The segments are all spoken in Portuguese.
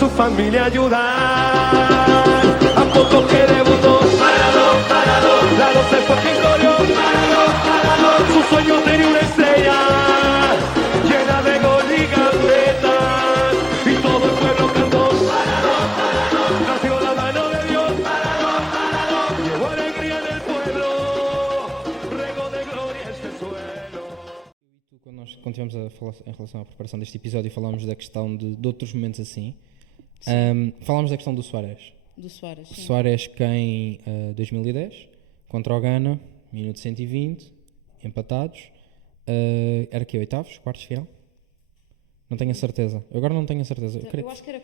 su familia ayudar. A poco que debutó, Maradona, la 12 fue quien corrió, Maradona, su sueño tenía una estrella llena de gol y gambetas, y todo el pueblo cantó, Maradona, nació la mano de Dios, Maradona, llevó alegría en el pueblo, regó de gloria este suelo. Quando estivemos a falar em relação à preparação deste episódio, falámos da questão de outros momentos assim. Falámos da questão do Suárez. Do Suárez, sim. Suárez que em 2010, contra o Ghana, minuto 120, empatados. Era que oitavos? Quartos de final? Não tenho a certeza. Eu agora não tenho a certeza. Eu acho que era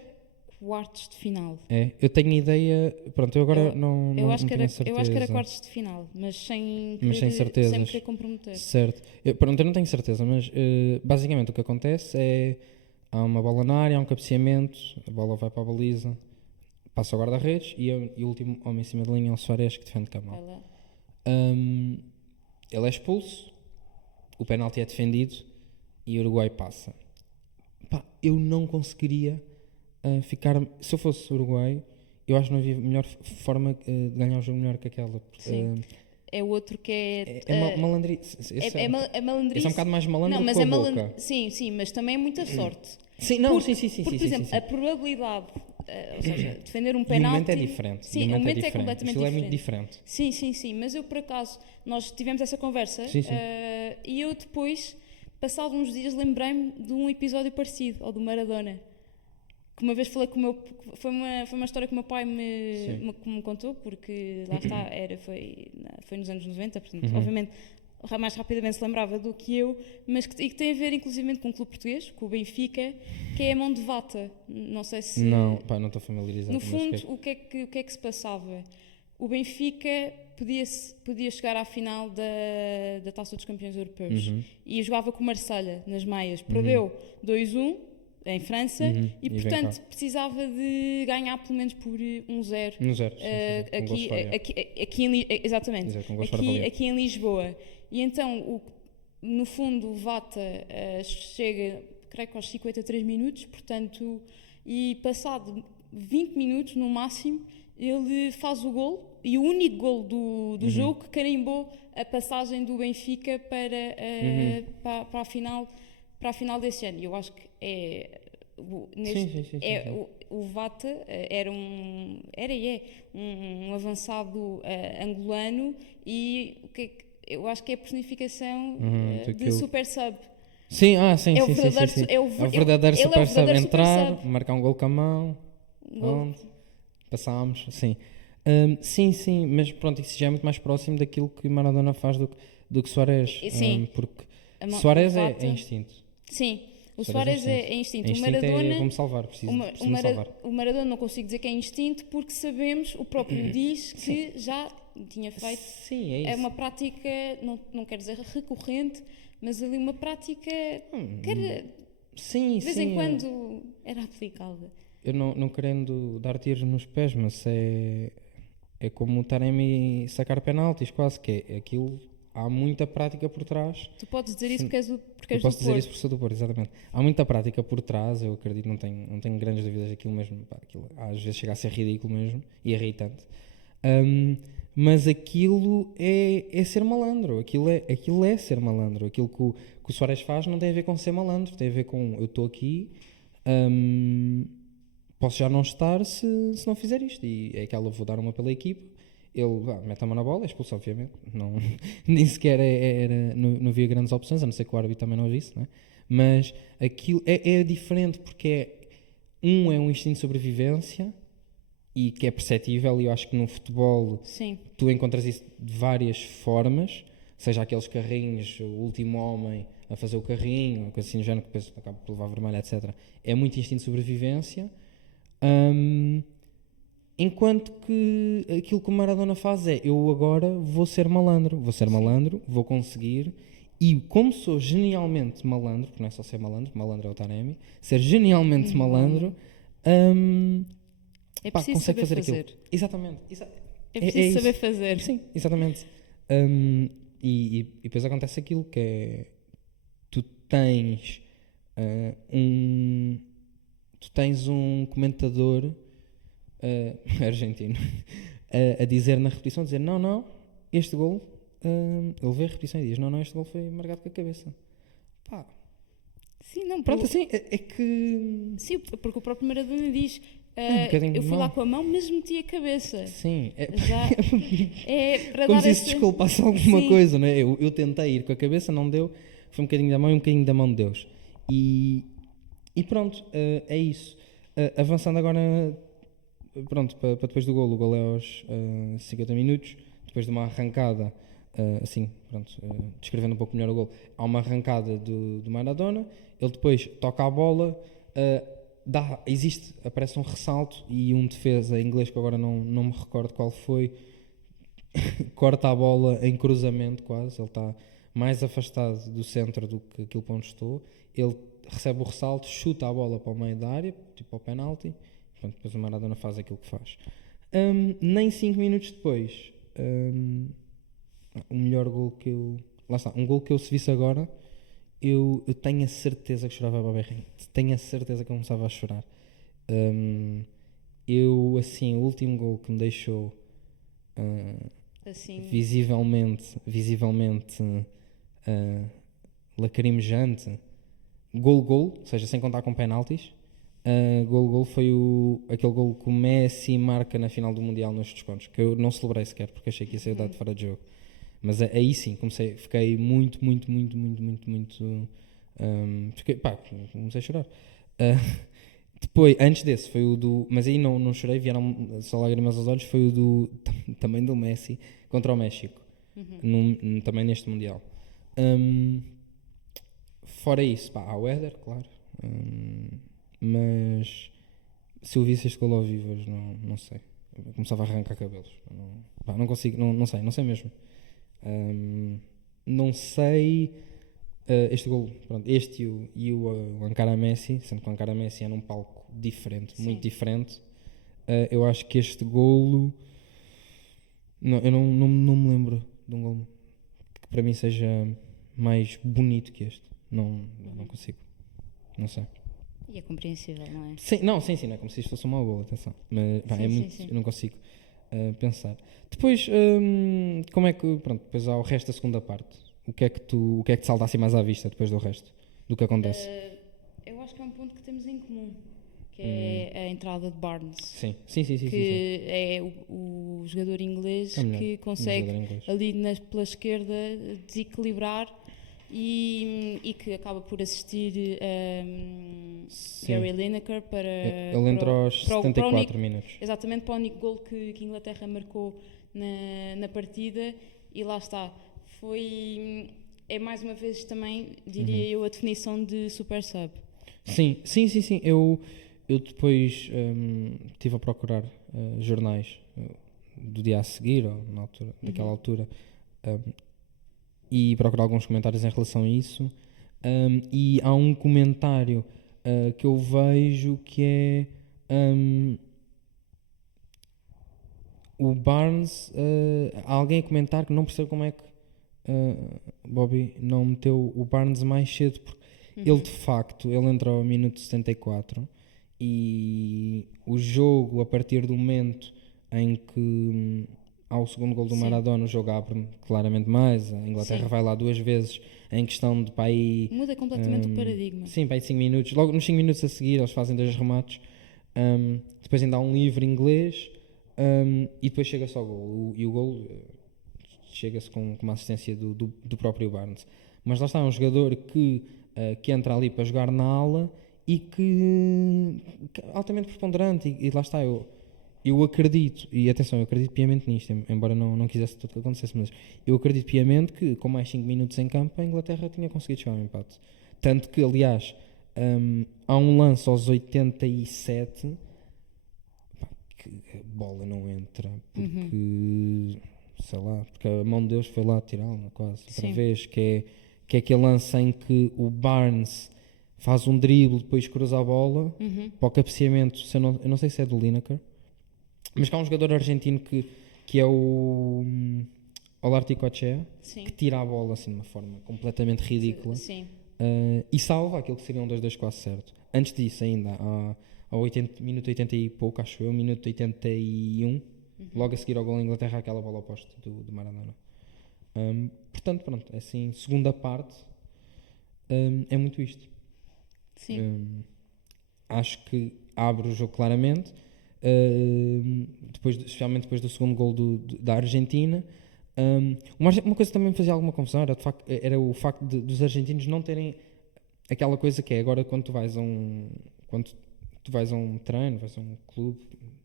quartos de final. É, eu tenho ideia. Pronto, eu agora não tenho a certeza. Eu acho que era quartos de final, mas sem certezas. sem me querer comprometer. Certo. Eu não tenho certeza, mas basicamente o que acontece é há uma bola na área, há um cabeceamento, a bola vai para a baliza, passa ao guarda-redes e o último homem em cima da linha é o Suárez que defende com a mão. Ele é expulso, o penalti é defendido e o Uruguai passa. Eu não conseguiria ficar... Se eu fosse Uruguai, eu acho que não havia melhor forma de ganhar o jogo melhor que aquela. Sim. É outro que é malandrice. É malandrice. Esse é um bocado mais malandro que a boca. Sim, mas também é muita sorte. Sim, por exemplo, a probabilidade, ou seja, defender um penalti... O momento é diferente. Sim, o momento é completamente diferente. É muito diferente. Sim, mas eu por acaso, nós tivemos essa conversa e eu depois, passado uns dias, lembrei-me de um episódio parecido, ao do Maradona. Que uma vez falei com o meu... Foi uma história que o meu pai me contou, porque lá está, foi nos anos 90, portanto, obviamente, mais rapidamente se lembrava do que eu, mas que tem a ver inclusivamente com um clube português, com o Benfica, que é a mão de Vata. Não sei se... Não estou familiarizado. No fundo, o que é que se passava? O Benfica podia chegar à final da Taça dos Campeões Europeus e jogava com o Marselha nas meias. Perdeu 2-1 em França e portanto precisava de ganhar pelo menos por 1-0. Aqui em Lisboa. E então, no fundo, o Vata chega, creio que aos 53 minutos, portanto, e passado 20 minutos no máximo, ele faz o gol, e o único gol do jogo que carimbou a passagem do Benfica para a final desse ano. E eu acho que o Vata era um avançado angolano e eu acho que é a personificação de Super Sub. Sim. É o verdadeiro Super Sub. Entrar, super sub. Marcar um gol com a mão. Passámos, sim. Sim, mas pronto, isso já é muito mais próximo daquilo que Maradona faz do que Suárez. Sim. Porque Suárez é instinto. Sim. O Suárez é instinto. O Maradona vou-me salvar, preciso me salvar. O Maradona não consigo dizer que é instinto porque sabemos, o próprio diz que já tinha feito. Sim, é isso. É uma prática, não quero dizer recorrente, mas ali uma prática que era, de vez em quando era aplicável. Eu não querendo dar tiros nos pés, mas é como o Taremi sacar penaltis, quase que é aquilo. Há muita prática por trás. Tu podes dizer isso porque és do Porto. Eu posso dizer isso porque sou do Porto, exatamente. Há muita prática por trás, eu acredito, não tenho grandes dúvidas daquilo mesmo. Aquilo, às vezes chega a ser ridículo mesmo e irritante. Mas aquilo é ser malandro. Aquilo é ser malandro. Aquilo que o Suárez faz não tem a ver com ser malandro, tem a ver com eu estou aqui, posso já não estar se não fizer isto. E é aquela, vou dar uma pela equipa. Ele mete a mão na bola, é expulso, obviamente. Nem sequer não havia grandes opções, a não ser que o árbitro também não visse, não é? Mas aquilo é diferente porque é um instinto de sobrevivência e que é perceptível, e eu acho que no futebol tu encontras isso de várias formas, seja aqueles carrinhos, o último homem a fazer o carrinho, coisa assim do género, que depois acaba por levar vermelho, etc. É muito instinto de sobrevivência. Enquanto que aquilo que o Maradona faz é, eu agora vou ser malandro, vou conseguir, e como sou genialmente malandro, porque não é só ser malandro é o Taremi, ser genialmente malandro, preciso consegue saber fazer aquilo. Exatamente. É preciso saber fazer. Sim, exatamente. E depois acontece aquilo que é, tu tens tu tens um comentador argentino a dizer na repetição, dizer não, este gol, ele vê a repetição e diz, não, este gol foi marcado com a cabeça. Pá. Sim, não, Pronto, assim, é que... Sim, porque o próprio Maradona diz, bocadinho eu fui mau. lá com a mão, mas meti a cabeça. Sim, Já é para como dar se isso essa... desculpasse alguma Sim. coisa, não é? Eu tentei ir com a cabeça, não deu, foi um bocadinho da mão e um bocadinho da mão de Deus. E pronto, é isso. Avançando agora, pronto, para depois do golo, o golo é aos 50 minutos, depois de uma arrancada, assim, pronto, descrevendo um pouco melhor o golo, há uma arrancada do Maradona, ele depois toca a bola, aparece um ressalto e um defesa inglês, que agora não me recordo qual foi, corta a bola em cruzamento quase, ele está mais afastado do centro do que aquilo para onde estou, ele recebe o ressalto, chuta a bola para o meio da área, tipo ao penalti, portanto, depois o Maradona faz aquilo que faz. Nem 5 minutos depois, o melhor gol que eu... Lá está, um gol que eu se visse agora, eu tenho a certeza que chorava para berrinho. Tenho a certeza que eu começava a chorar. Assim, o último gol que me deixou Assim, visivelmente lacrimejante, gol, ou seja, sem contar com penaltis, gol foi aquele gol que o Messi marca na final do Mundial nos descontos, que eu não celebrei sequer, porque achei que ia ser dado fora de jogo. Mas aí sim, fiquei muito, comecei a chorar. Depois, antes desse, foi o do, mas aí não chorei, vieram só lágrimas aos olhos, foi o do, também do Messi, contra o México, também neste Mundial. Fora isso, pá, há o Éder, claro, mas se eu visse este gol ao vivo, não sei, eu começava a arrancar cabelos, não consigo, não sei mesmo. Não sei, este gol, pronto, este e o Ankara Messi, sendo que o Ankara Messi é num palco diferente, sim, muito diferente. Eu acho que este golo, eu não me lembro de um golo que para mim seja mais bonito que este. Não consigo, não sei. e é compreensível, não é? Sim, não é como se isto fosse um mau golo, atenção, mas pá, é muito, sim. eu não consigo pensar. Depois, como é que, pronto, depois há o resto da segunda parte. O que é que te salta assim mais à vista depois do resto, do que acontece? Eu acho que é um ponto que temos em comum, que é a entrada de Barnes. Sim. Que é o jogador inglês que consegue ali pela esquerda desequilibrar e que acaba por assistir Gary Lineker para... Ele entrou aos 74 minutos. Exatamente, para o único gol que a Inglaterra marcou na partida, e lá está. É mais uma vez também, diria eu, a definição de super sub. Sim. Eu depois estive a procurar jornais do dia a seguir, ou daquela altura, e procurar alguns comentários em relação a isso. E há um comentário que eu vejo que é o Barnes. Há alguém a comentar que não percebe como é que Bobby não meteu o Barnes mais cedo, porque ele de facto entrou ao minuto 74 e o jogo, a partir do momento em que há o segundo gol do Maradona, o jogo abre claramente mais, a Inglaterra vai lá 2 vezes em questão de para aí, muda completamente o paradigma. Sim, para aí 5 minutos, logo nos 5 minutos a seguir eles fazem 2 remates, depois ainda há um livre inglês, e depois chega só o gol, e o gol chega-se com uma assistência do próprio Barnes. Mas lá está, um jogador que entra ali para jogar na ala e que altamente preponderante, e lá está, eu acredito, e atenção, eu acredito piamente nisto, embora não quisesse tudo que acontecesse, mas eu acredito piamente que com mais 5 minutos em campo a Inglaterra tinha conseguido chegar ao empate. Tanto que, aliás, há um lance aos 87 que a bola não entra porque sei lá, porque a mão de Deus foi lá tirá-la quase outra vez, que é aquele lance em que o Barnes faz um drible, depois cruza a bola para o cabeceamento, eu não sei se é do Lineker, mas que há um jogador argentino que é o Olarticochea, que tira a bola assim de uma forma completamente ridícula. Sim. E salva aquilo que seria um 2-2 quase certo. antes disso ainda, ao minuto 80 e pouco, acho eu, minuto 81, logo a seguir ao gol da Inglaterra, aquela bola oposta do Maradona. Portanto, pronto, assim, segunda parte, é muito isto. Sim. Acho que abre o jogo claramente, especialmente depois do segundo gol da Argentina. Uma coisa que também me fazia alguma confusão era o facto dos argentinos não terem aquela coisa que é agora quando tu vais a um treino, vais a um clube,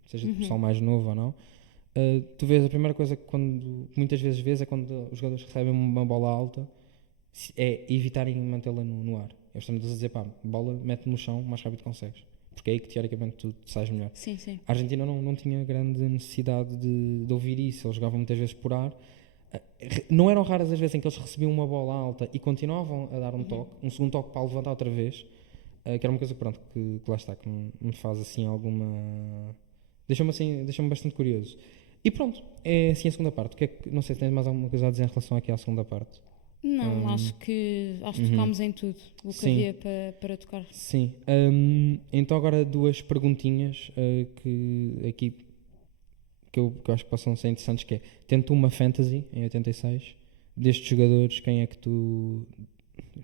seja de pessoal mais novo ou não, tu vês a primeira coisa que muitas vezes vês é quando os jogadores recebem uma bola alta, é evitarem mantê-la no ar. Eles estão a dizer, pá, bola, mete no chão o mais rápido que consegues, porque é aí que teoricamente tu sais melhor. Sim, sim. A Argentina não tinha grande necessidade de ouvir isso, eles jogavam muitas vezes por ar. Não eram raras as vezes em que eles recebiam uma bola alta e continuavam a dar um toque, um segundo toque para levantar outra vez, que era uma coisa que lá está, que me faz assim alguma... Deixa-me bastante curioso. E pronto, é assim a segunda parte. Não sei se tens mais alguma coisa a dizer em relação aqui à segunda parte. Não, acho que tocámos em tudo o que havia para tocar. Sim. Então agora duas perguntinhas que eu acho que possam ser interessantes, que é, tendo uma fantasy em 86, destes jogadores, quem é que tu,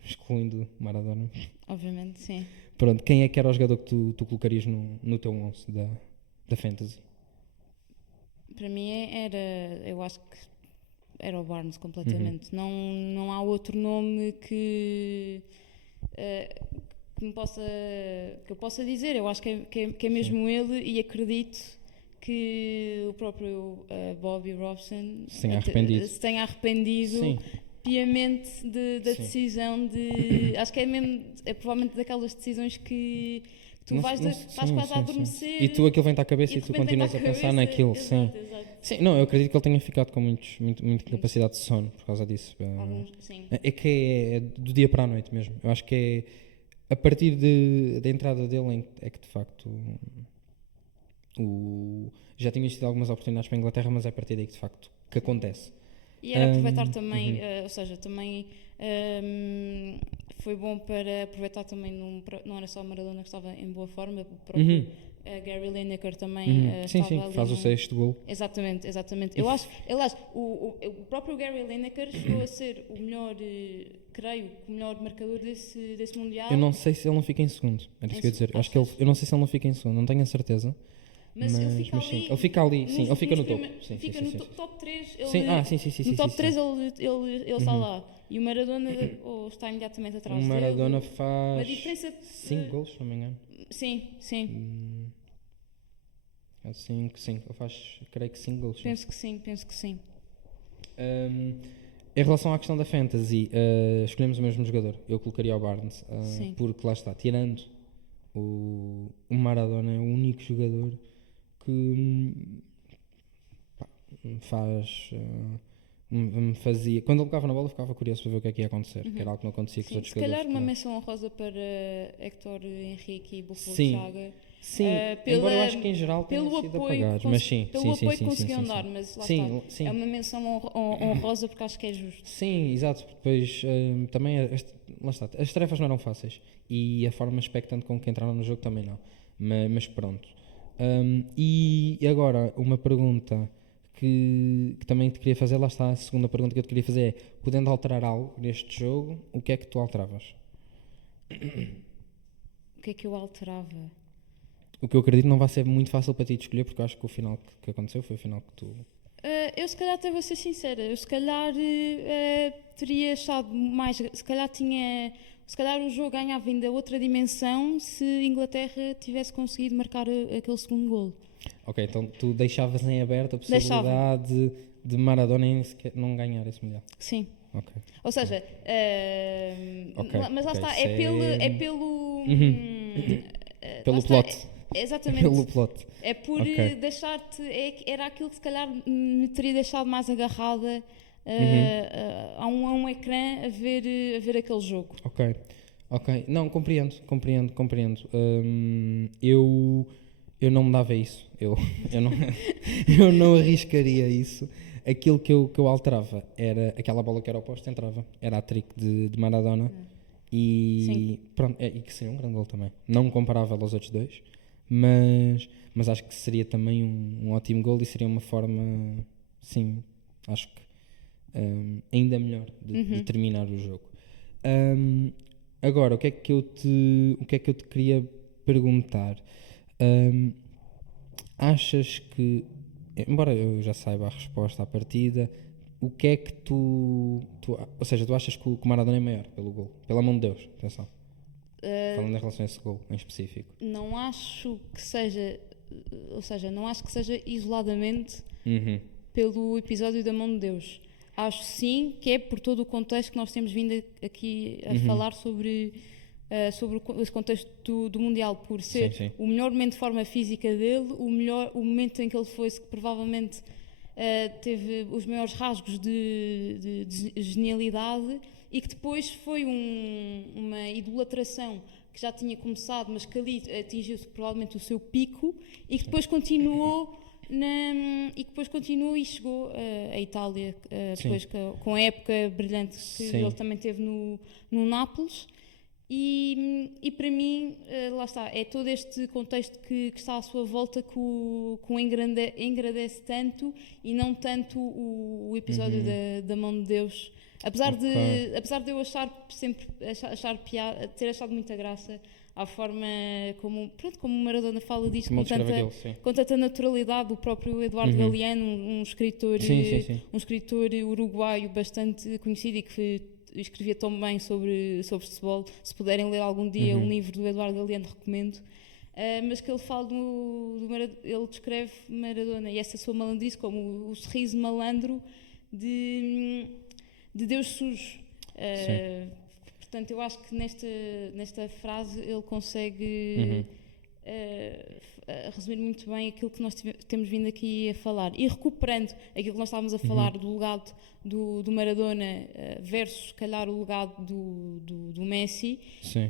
excluindo Maradona, Obviamente, sim. pronto, quem é que era o jogador que tu colocarias no teu 11 da fantasy? Para mim eu acho que era o Barnes completamente. Não há outro nome que eu possa dizer. Eu acho que é mesmo ele, e acredito que o próprio Bobby Robson se tenha arrependido piamente da decisão de... Acho que é provavelmente daquelas decisões que tu vais quase a adormecer. E tu aquilo vem-te à cabeça e tu continuas a pensar naquilo. Exato. Sim, não, eu acredito que ele tenha ficado com muita capacidade de sono por causa disso. É que é do dia para a noite mesmo. Eu acho que é a partir da entrada dele é que de facto já tinha tido algumas oportunidades para a Inglaterra, mas é a partir daí que de facto que acontece. E era aproveitar também, ou seja, também foi bom para aproveitar também, não era só Maradona que estava em boa forma, o próprio Gary Lineker também estava ali. Faz o sexto gol. Exatamente. Eu acho, aliás, o próprio Gary Lineker chegou a ser o melhor, creio, o melhor marcador desse Mundial. Eu não sei se ele não fica em segundo, era isso que eu ia dizer. Acho que eu não sei se ele não fica em segundo, não tenho a certeza. Mas ele fica ali. Ele fica no topo. Fica no top 3. No top 3 ele está lá. E o Maradona está imediatamente atrás dele. O Maradona faz uma diferença 5 gols, se não me engano. Sim. Sim, ele faz, creio que 5 gols. Penso que sim. Em relação à questão da fantasy, escolhemos o mesmo jogador. Eu colocaria o Barnes, porque lá está, tirando o Maradona, é o único jogador que me fazia... Quando ele pegava na bola, ficava curioso para ver o que é que ia acontecer, que era algo que não acontecia com os outros jogadores. Se calhar uma menção honrosa para Héctor Henrique e Búfalo Chaga. Sim, embora eu acho que em geral tenham sido apagados, mas pelo apoio que conseguiam dar, mas lá está, é uma menção honrosa porque acho que é justo. Sim, exato, depois também, lá está, as tarefas não eram fáceis e a forma expectante com que entraram no jogo também não, mas pronto. E agora, uma pergunta que também te queria fazer, lá está, a segunda pergunta que eu te queria fazer é, podendo alterar algo neste jogo, o que é que tu alteravas? O que é que eu alterava? O que eu acredito não vai ser muito fácil para ti de escolher, porque eu acho que o final que aconteceu foi o final que tu... Eu se calhar até vou ser sincera, eu se calhar teria achado mais, se calhar o jogo ganhava ainda outra dimensão se a Inglaterra tivesse conseguido marcar aquele segundo golo. Ok, então tu deixavas em aberto a possibilidade de Maradona não ganhar esse Mundial? Sim. Okay. Ou seja, mas lá está, é pelo... pelo plot. Exatamente. Pelo plot. É por deixar-te... Era aquilo que se calhar me teria deixado mais agarrada a um ecrã a ver aquele jogo. Ok. Não, compreendo. Eu não me dava isso. Eu não arriscaria isso. Aquilo que eu alterava era aquela bola que era oposta, entrava. Era a trick de Maradona. E pronto, e que seria um grande gol também. Não comparável aos outros dois, mas acho que seria também um ótimo gol e seria uma forma, sim, acho que ainda melhor de terminar o jogo. Agora, o que é que eu te queria perguntar? Achas que, embora eu já saiba a resposta à partida, o que é que ou seja, tu achas que o Maradona é maior pelo gol? Pelo amor de Deus, atenção. Falando em relação a esse gol em específico. Não acho que seja, ou seja, não acho que seja isoladamente pelo episódio da mão de Deus. Acho sim que é por todo o contexto que nós temos vindo aqui a falar sobre esse contexto do Mundial, por ser Sim. o melhor momento de forma física dele, o momento em que ele foi, que provavelmente teve os maiores rasgos de genialidade, e que depois foi uma idolatração que já tinha começado, mas que ali atingiu provavelmente o seu pico, e que depois continuou e chegou à Itália, depois com a época brilhante que ele também teve no Nápoles. E para mim, lá está, é todo este contexto que está à sua volta que o engrandece tanto, e não tanto o episódio da mão de Deus. Apesar de eu ter achado muita graça à forma como o Maradona fala disso com tanta naturalidade. O próprio Eduardo Galeano, um escritor uruguaio bastante conhecido e que escrevia tão bem sobre futebol. Se puderem ler algum dia um livro do Eduardo Galeano, recomendo. Mas que ele fala ele descreve Maradona e essa sua malandrice como o sorriso malandro de Deus sujo. Portanto, eu acho que nesta frase ele consegue resumir muito bem aquilo que nós temos vindo aqui a falar. E recuperando aquilo que nós estávamos a falar do legado do Maradona versus, se calhar, o legado do Messi,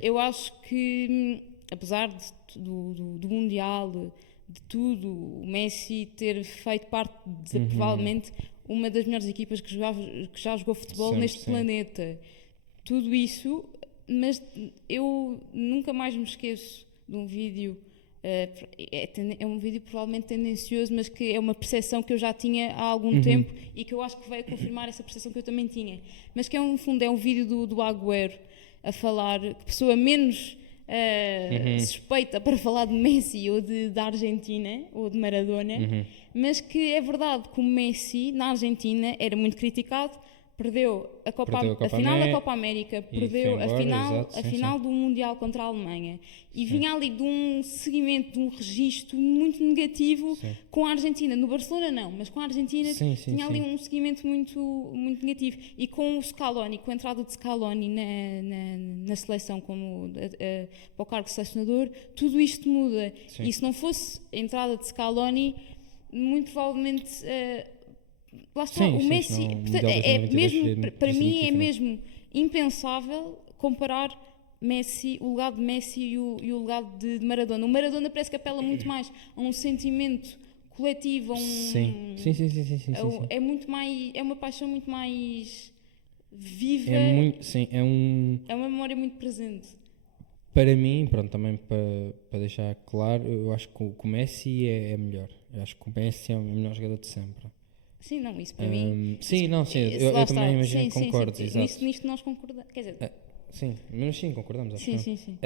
eu acho que, apesar do Mundial, de tudo, o Messi ter feito parte de provavelmente uma das melhores equipas que já jogou futebol neste planeta, tudo isso, mas eu nunca mais me esqueço de um vídeo, é um vídeo provavelmente tendencioso, mas que é uma percepção que eu já tinha há algum tempo e que eu acho que veio confirmar essa percepção que eu também tinha, mas que no fundo é um vídeo do Agüero a falar, que pessoa menos suspeita para falar de Messi ou da Argentina ou de Maradona, mas que é verdade que o Messi na Argentina era muito criticado, perdeu a final da Copa América, perdeu a final do Mundial contra a Alemanha, e vinha ali de um seguimento, de um registro muito negativo com a Argentina. No Barcelona não, mas com a Argentina tinha ali um seguimento muito, muito negativo. E com o Scaloni, com a entrada de Scaloni na seleção como para o cargo de selecionador, tudo isto muda. E se não fosse a entrada de Scaloni, muito provavelmente... lá está, o Messi, para mim é mesmo impensável comparar o legado de Messi e o legado de Maradona. O Maradona parece que apela muito mais a um sentimento coletivo, é muito mais, é uma paixão muito mais viva, é uma memória muito presente. Para mim, pronto, também para deixar claro, eu acho que o Messi é melhor. Eu acho que o Messi é o melhor jogador de sempre. Sim, não, isso para mim... eu também imagino que concordo, exato. Nisto nós concordamos, quer dizer... mas concordamos, acho que sim.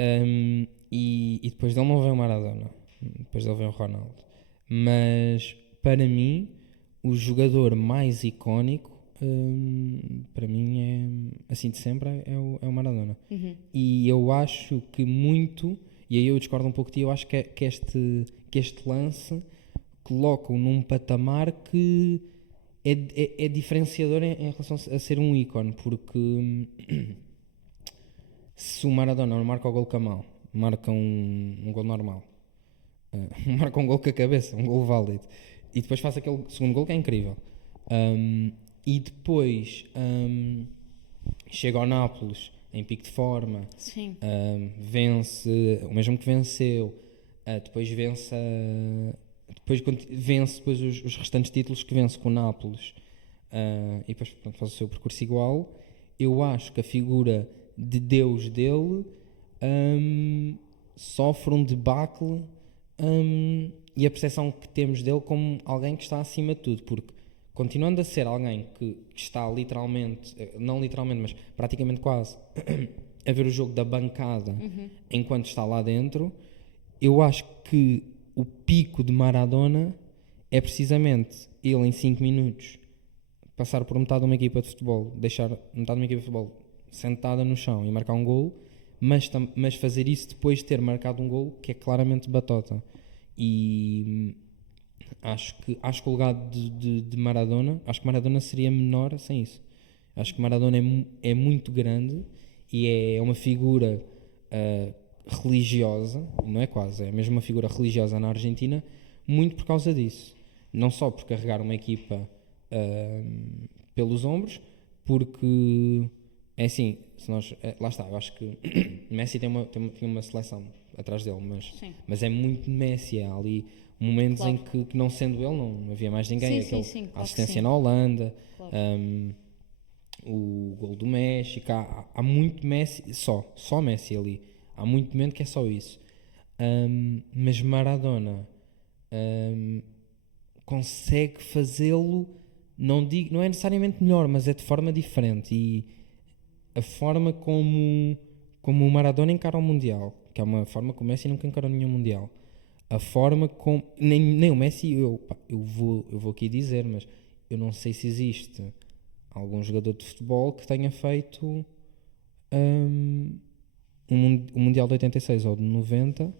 E depois dele não vem o Maradona, depois dele vem o Ronaldo. Mas, para mim, o jogador mais icónico, para mim, assim de sempre, é o Maradona. E eu acho que muito, e aí eu discordo um pouco de ti, eu acho que este lance coloca-o num patamar que... É diferenciador em relação a ser um ícone, porque se o Maradona não marca o gol com a mão, marca um gol normal, marca um gol com a cabeça, um gol válido, e depois faz aquele segundo gol que é incrível, e depois chega ao Nápoles em pico de forma, vence o mesmo que venceu, depois vence os restantes títulos que vence com o Nápoles, e depois faz o seu percurso igual. Eu acho que a figura de Deus dele, sofre um debacle, e a percepção que temos dele como alguém que está acima de tudo, porque continuando a ser alguém que está literalmente, não literalmente, mas praticamente quase, a ver o jogo da bancada enquanto está lá dentro, eu acho que o pico de Maradona é precisamente ele em 5 minutos passar por metade de uma equipa de futebol, deixar metade de uma equipa de futebol sentada no chão e marcar um golo, mas fazer isso depois de ter marcado um golo que é claramente batota. E acho que o legado de Maradona, acho que Maradona seria menor sem isso. Acho que Maradona é muito grande e é uma figura religiosa, não é quase, é mesmo uma figura religiosa na Argentina, muito por causa disso. Não só por carregar uma equipa pelos ombros, porque é assim, se nós, lá está, eu acho que Messi tinha uma seleção atrás dele, mas é muito Messi, há ali momentos em que não sendo ele não havia mais ninguém, claro assistência na Holanda, o gol do México, há muito Messi, só Messi ali, há muito momento que é só isso, mas Maradona consegue fazê-lo, não é necessariamente melhor, mas é de forma diferente, e a forma como o Maradona encara o Mundial, que é uma forma que o Messi nunca encarou nenhum Mundial, a forma como nem o Messi, eu vou aqui dizer, mas eu não sei se existe algum jogador de futebol que tenha feito o Mundial de 86 ou de 90,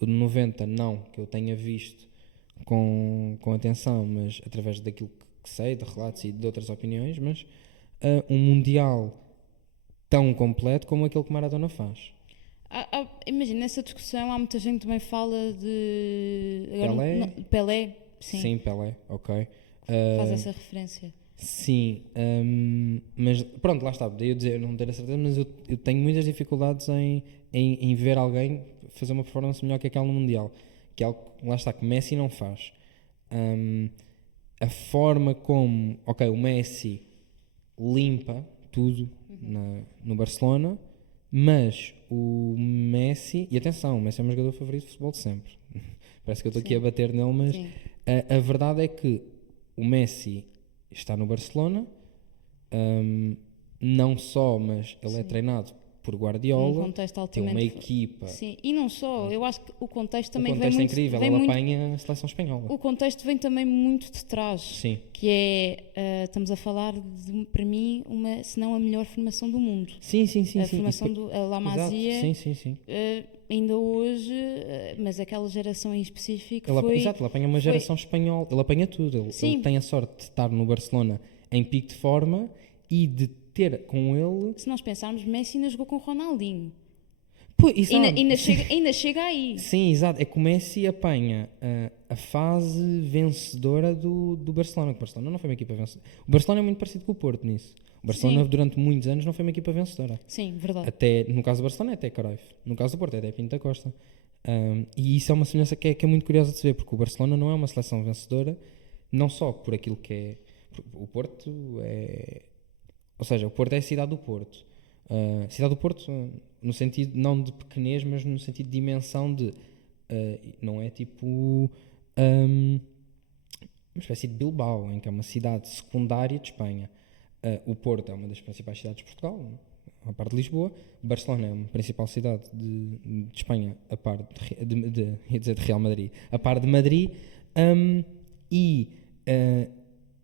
o de 90 não, que eu tenha visto com atenção, mas através daquilo que sei, de relatos e de outras opiniões, mas um Mundial tão completo como aquele que Maradona faz. Imagina, nessa discussão há muita gente que também fala de Pelé? Sim, Pelé, ok. Faz essa referência. Sim, mas pronto, lá está, daí eu dizer, não ter a certeza, mas eu tenho muitas dificuldades em ver alguém fazer uma performance melhor que aquela no Mundial, que é algo, lá está, que Messi não faz. A forma como, o Messi limpa tudo no Barcelona, mas o Messi, e atenção, o Messi é o meu jogador favorito de futebol de sempre, parece que eu estou aqui a bater nele, mas a verdade é que o Messi está no Barcelona, não só, mas ele é treinado por Guardiola, tem uma equipa. Sim, e não só, eu acho que o contexto também vem muito... O contexto é incrível, ele apanha a seleção espanhola. O contexto vem também muito de trás, que é, estamos a falar de, para mim, se não a melhor formação do mundo. Sim. A formação do La Masia, sim. Ainda hoje, mas aquela geração em específico ele apanha uma geração espanhola, ele apanha tudo, ele tem a sorte de estar no Barcelona em pico de forma e de ter com ele... Se nós pensarmos, Messi ainda jogou com Ronaldinho. Pois, ainda chega aí. Sim, exato. É que o Messi apanha a fase vencedora do Barcelona. O Barcelona não foi uma equipa vencedora. O Barcelona é muito parecido com o Porto nisso. O Barcelona durante muitos anos não foi uma equipa vencedora. Sim, verdade. Até, no caso do Barcelona é até Cruyff. No caso do Porto é até Pinto da Costa. E isso é uma semelhança que é muito curiosa de se ver, porque o Barcelona não é uma seleção vencedora, não só por aquilo que é... O Porto é... Ou seja, o Porto é a cidade do Porto. Cidade do Porto, no sentido não de pequenez, mas no sentido de dimensão de... não é tipo... uma espécie de Bilbao, em que é uma cidade secundária de Espanha. O Porto é uma das principais cidades de Portugal, a par de Lisboa. Barcelona é a principal cidade de Espanha, a par de Real Madrid, a par de Madrid.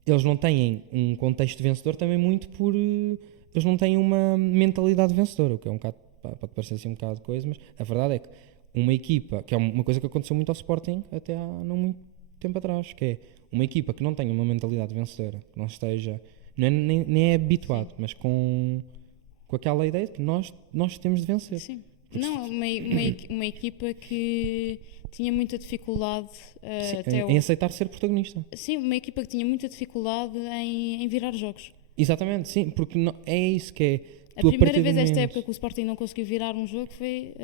Eles não têm um contexto vencedor também muito por... eles não têm uma mentalidade vencedora, o que é um bocado... pode parecer assim um bocado de coisa, mas a verdade é que uma equipa, que é uma coisa que aconteceu muito ao Sporting até há não muito tempo atrás, que é uma equipa que não tenha uma mentalidade vencedora, que não esteja... nem é habituado, mas com aquela ideia de que nós temos de vencer. Sim. Não, uma equipa que tinha muita dificuldade em aceitar ser protagonista. Sim, uma equipa que tinha muita dificuldade em virar jogos. Exatamente, sim, porque é isso que é... A primeira vez esta época que o Sporting não conseguiu virar um jogo foi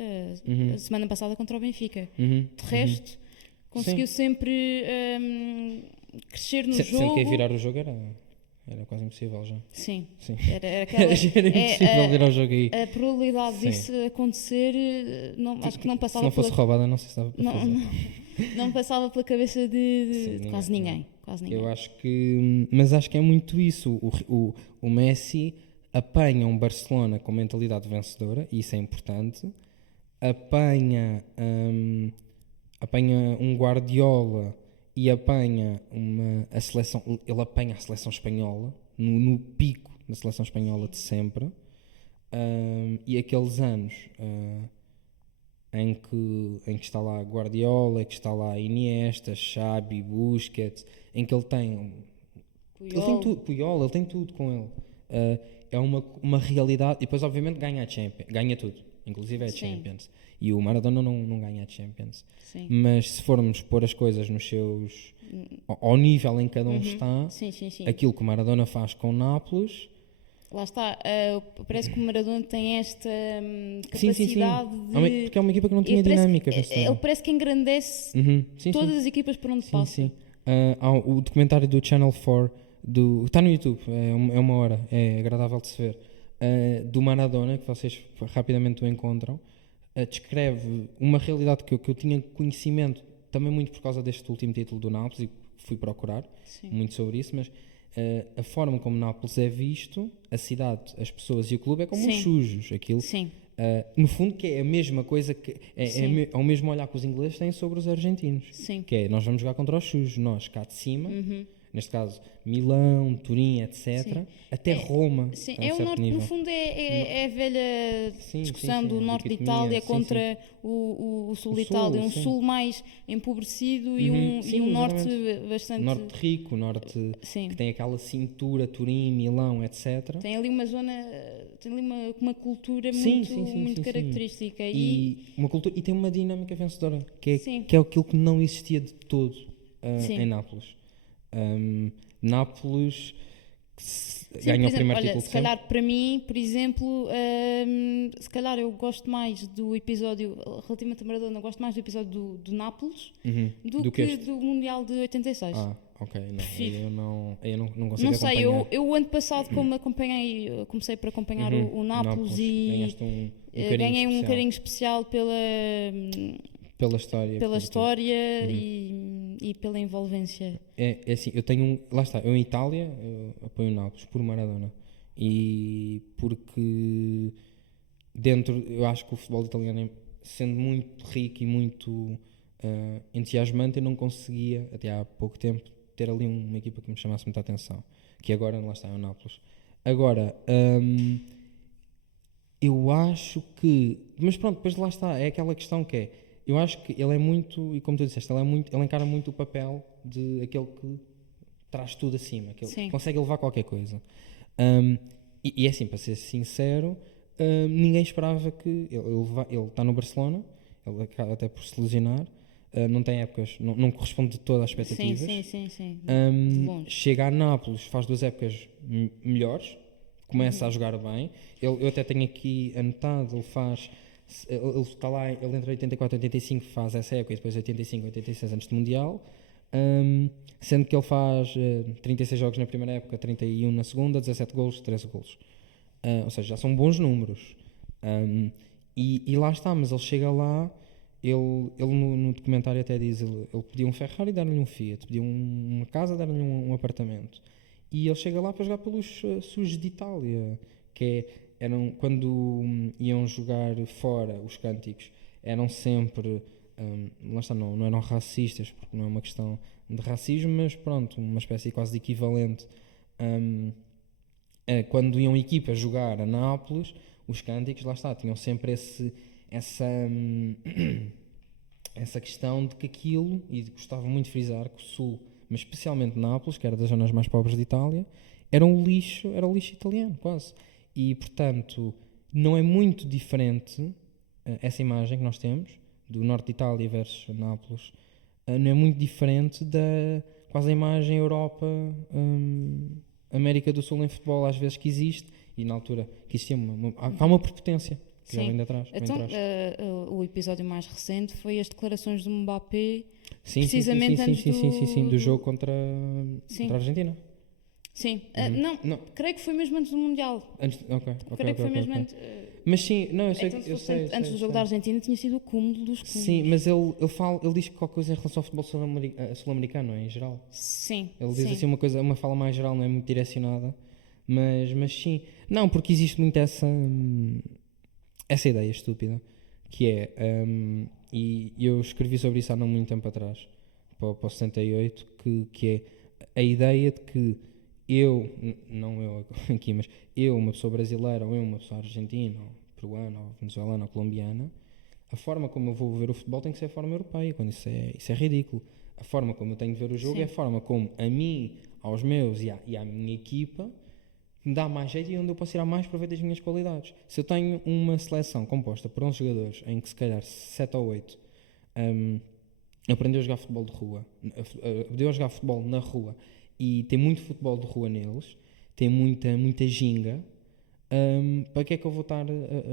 a semana passada contra o Benfica. De resto, conseguiu sempre crescer no jogo. Sendo que virar o jogo Era quase impossível já. Sim. Sim. Era aquela, Era impossível vir ao jogo aí. a probabilidade Sim. disso acontecer, acho que não Se passava não fosse roubada, não sei se estava para não, fazer. não passava pela cabeça de Sim, quase ninguém. Quase ninguém. Eu acho que... Mas acho que é muito isso. O Messi apanha um Barcelona com mentalidade vencedora, e isso é importante. Apanha um Guardiola e apanha a seleção... Ele apanha a seleção espanhola, no pico da seleção espanhola de sempre. E aqueles anos... em que está lá Guardiola, que está lá Iniesta, Xavi, Busquets, em que ele tem ele tem tudo, Puyol, ele tem tudo com ele. É uma realidade, e depois obviamente ganha a Champions, ganha tudo, inclusive a Champions. E o Maradona não ganha a Champions. Sim. Mas se formos pôr as coisas nos seus ao nível em que cada um está, Sim. aquilo que o Maradona faz com Nápoles. Lá está, parece que o Maradona tem esta capacidade de... Porque é uma equipa que não tinha dinâmica. Ele parece que engrandece todas as equipas por onde passa. Sim. Há o documentário do Channel 4, está no YouTube, é uma hora, é agradável de se ver, do Maradona, que vocês rapidamente o encontram. Descreve uma realidade que eu tinha conhecimento, também muito por causa deste último título do Nápoles, e fui procurar muito sobre isso, mas... a forma como Nápoles é visto, a cidade, as pessoas e o clube é como os sujos. Aquilo, no fundo, que é a mesma coisa, que é o mesmo olhar que os ingleses têm sobre os argentinos. Que é, nós vamos jogar contra os sujos, nós cá de cima, neste caso Milão, Turim, etc., até Roma. Sim, no fundo é a velha discussão do norte de Itália contra o sul de Itália, um sul mais empobrecido e um norte bastante... Norte rico, norte que tem aquela cintura, Turim, Milão, etc. Tem ali uma zona, tem ali uma cultura muito característica. E uma cultura, e tem uma dinâmica vencedora, que é aquilo que não existia de todo em Nápoles. Nápoles ganha o primeiro título. Se calhar para mim, por exemplo, se calhar eu gosto mais do episódio, relativamente a Maradona, gosto mais do episódio do Nápoles do que do Mundial de 86. Ok, não. Eu não consigo acompanhar. Não sei, eu ano passado como comecei por acompanhar o Nápoles e ganhei um carinho especial pela história e pela envolvência. É assim, eu tenho lá está, eu em Itália apoio o Nápoles por Maradona, e porque eu acho que o futebol italiano, sendo muito rico e muito entusiasmante, eu não conseguia até há pouco tempo ter ali uma equipa que me chamasse muita atenção, que agora lá está, é o Nápoles. Agora eu acho que, mas pronto, depois lá está, é aquela questão que é, eu acho que ele é muito, e como tu disseste, ele encara muito o papel de aquele que traz tudo acima, aquele que consegue levar qualquer coisa. E é assim, para ser sincero, ninguém esperava que ele está no Barcelona, ele acaba até por se lesionar, não tem épocas, não corresponde de todas às expectativas. Sim. Chega a Nápoles, faz 2 épocas melhores, começa a jogar bem. Eu até tenho aqui anotado, ele está lá, ele entre 84 e 85 faz essa época, e depois 85 e 86 antes do Mundial, sendo que ele faz 36 jogos na primeira época, 31 na segunda, 17 golos, 13 golos. Ou seja, já são bons números. E lá está, mas ele chega lá, ele no documentário até diz, ele pediu um Ferrari e deram-lhe um Fiat, pediu uma casa, deram-lhe um apartamento. E ele chega lá para jogar pelos sujos de Itália, que quando iam jogar fora, os cânticos eram sempre, lá está, não eram racistas, porque não é uma questão de racismo, mas pronto, uma espécie quase de equivalente. Quando iam equipas jogar a Nápoles, os cânticos, lá está, tinham sempre essa questão de que aquilo, e gostava muito de frisar que o Sul, mas especialmente Nápoles, que era das zonas mais pobres de Itália, era o lixo italiano, quase. E, portanto, não é muito diferente essa imagem que nós temos, do norte de Itália versus Nápoles, não é muito diferente da quase a imagem Europa, América do Sul em futebol, às vezes, que existe, e na altura que existia há uma prepotência que já vem de trás. Então, o episódio mais recente foi as declarações do Mbappé, precisamente antes do jogo contra a Argentina. Sim. Não, creio que foi mesmo antes do Mundial. Creio que foi mesmo antes. Mas sim, não, eu sei Então, que. Eu sei, antes do jogo da Argentina tinha sido o cúmulo dos cúmulos. Sim, mas ele diz qualquer coisa em relação ao futebol sul-americano, em geral. Sim. Ele diz assim uma fala mais geral, não é muito direcionada. Mas sim. Não, porque existe muito essa ideia estúpida, que é, e eu escrevi sobre isso há não muito tempo atrás, para o 78, que é a ideia de que não eu aqui, mas eu, uma pessoa brasileira, ou eu, uma pessoa argentina, ou peruana, ou venezuelana, ou colombiana, a forma como eu vou ver o futebol tem que ser a forma europeia, quando isso é ridículo. A forma como eu tenho de ver o jogo Sim. é a forma como a mim, aos meus e à minha equipa me dá mais jeito e onde eu posso tirar mais proveito das minhas qualidades. Se eu tenho uma seleção composta por 11 jogadores, em que se calhar 7 ou 8 aprendeu a jogar futebol de rua, aprendeu a jogar futebol na rua e tem muito futebol de rua neles, tem muita ginga, para que é que eu vou estar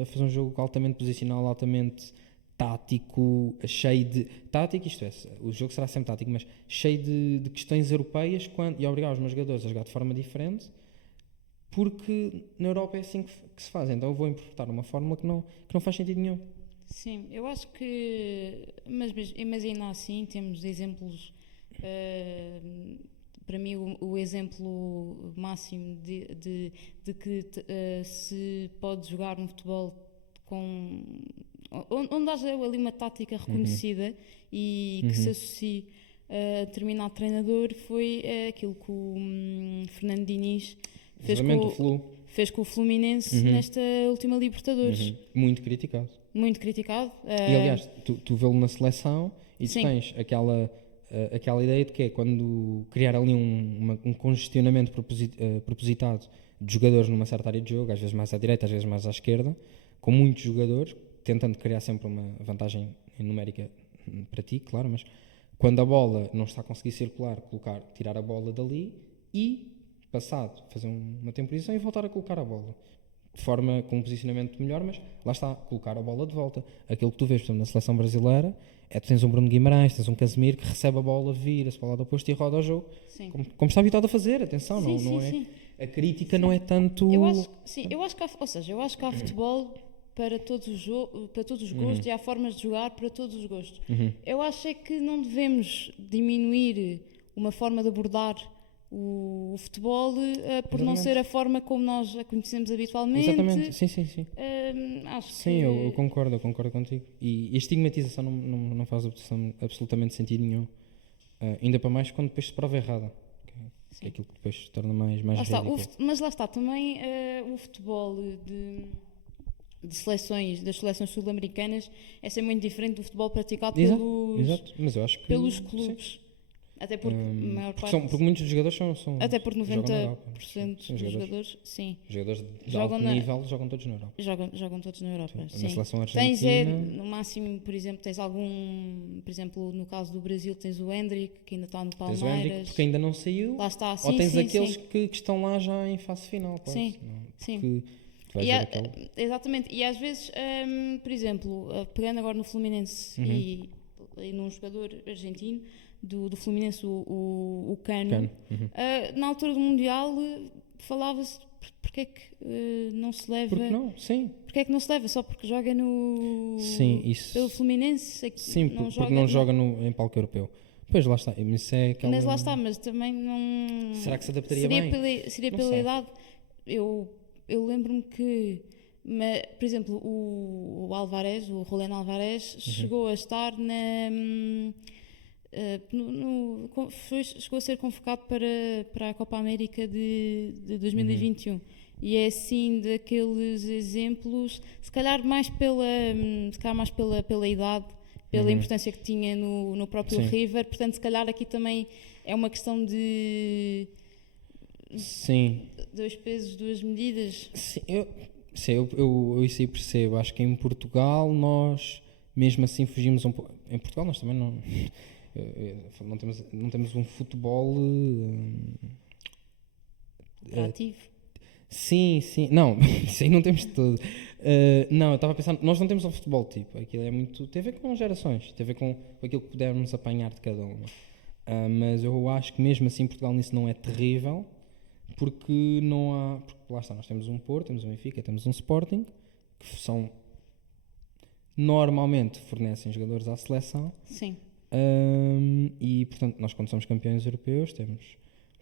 a fazer um jogo altamente posicional, altamente tático, cheio de... Tático, isto é, o jogo será sempre tático, mas cheio de questões europeias e obrigar os meus jogadores a jogar de forma diferente, porque na Europa é assim que se faz. Então eu vou importar uma fórmula que não faz sentido nenhum. Sim, eu acho que... Mas ainda assim temos exemplos... para mim o exemplo máximo de que se pode jogar um futebol com... onde haja ali uma tática reconhecida e que se associe a determinado treinador foi aquilo que o Fernando Diniz fez com o Fluminense nesta última Libertadores. Muito criticado. Muito criticado. E aliás, tu vê-lo na seleção e tu tens aquela ideia de que é quando criar ali um congestionamento propositado de jogadores numa certa área de jogo, às vezes mais à direita, às vezes mais à esquerda, com muitos jogadores, tentando criar sempre uma vantagem numérica para ti, claro, mas quando a bola não está a conseguir circular, tirar a bola dali e, passado, fazer uma temporização e voltar a colocar a bola. De forma com um posicionamento melhor, mas lá está, colocar a bola de volta. Aquilo que tu vês, por exemplo, na seleção brasileira, é que tens um Bruno Guimarães, tens um Casemiro que recebe a bola, vira-se para o lado oposto e roda ao jogo. Como está habituado a fazer, atenção, não é? A crítica não é tanto... Eu acho que há futebol para todos os gostos e há formas de jogar para todos os gostos. Eu acho é que não devemos diminuir uma forma de abordar o futebol por não ser a forma como nós a conhecemos habitualmente. Exatamente, sim. Acho sim, eu concordo contigo. E a estigmatização não faz absolutamente sentido nenhum. Ainda para mais quando depois se prova errada. Que é aquilo que depois se torna mais ridículo. Mas lá está, também o futebol das seleções sul-americanas é ser muito diferente do futebol praticado Exato. Mas eu acho que pelos clubes. Sim. Até porque a maior parte... porque muitos dos jogadores são até porque 90% dos jogadores, sim. Jogadores de alto nível jogam todos na Europa. Jogam todos na Europa, sim. Na seleção argentina... no máximo, por exemplo, tens por exemplo, no caso do Brasil, tens o Endrick, que ainda está no Palmeiras. Tens o Endrick, porque ainda não saiu. Lá está, sim, ou tens aqueles que estão lá já em fase final, quase. Sim. Exatamente. E às vezes, por exemplo, pegando agora no Fluminense e num jogador argentino, do Fluminense, o Cano. Na altura do Mundial falava-se porque é que não se leva... Porque não? Sim. Porque é que não se leva? Só porque joga pelo Fluminense? É que sim, porque não joga em palco europeu. Pois, lá está. Mas lá está, mas também não... Será que se adaptaria bem? Seria pela idade. Eu lembro-me que, por exemplo, o Alvarez, o Julián Alvarez, chegou a estar chegou a ser convocado para a Copa América de 2021 e é assim daqueles exemplos, se calhar mais pela idade, pela importância que tinha no próprio River, portanto se calhar aqui também é uma questão de dois pesos, duas medidas. Sim, eu isso aí percebo. Acho que em Portugal nós mesmo assim fugimos um pouco. Em Portugal nós também não temos um futebol ativo. Sim, não, isso aí não temos de todo. Não, eu estava a pensar, nós não temos um futebol tipo, aquilo é muito, tem a ver com gerações, tem a ver com aquilo que pudermos apanhar de cada uma. Mas eu acho que mesmo assim Portugal nisso não é terrível, porque não há... Porque lá está, nós temos um Porto, temos um Benfica, temos um Sporting, que são... Normalmente fornecem jogadores à seleção. Sim. E, portanto, nós quando somos campeões europeus temos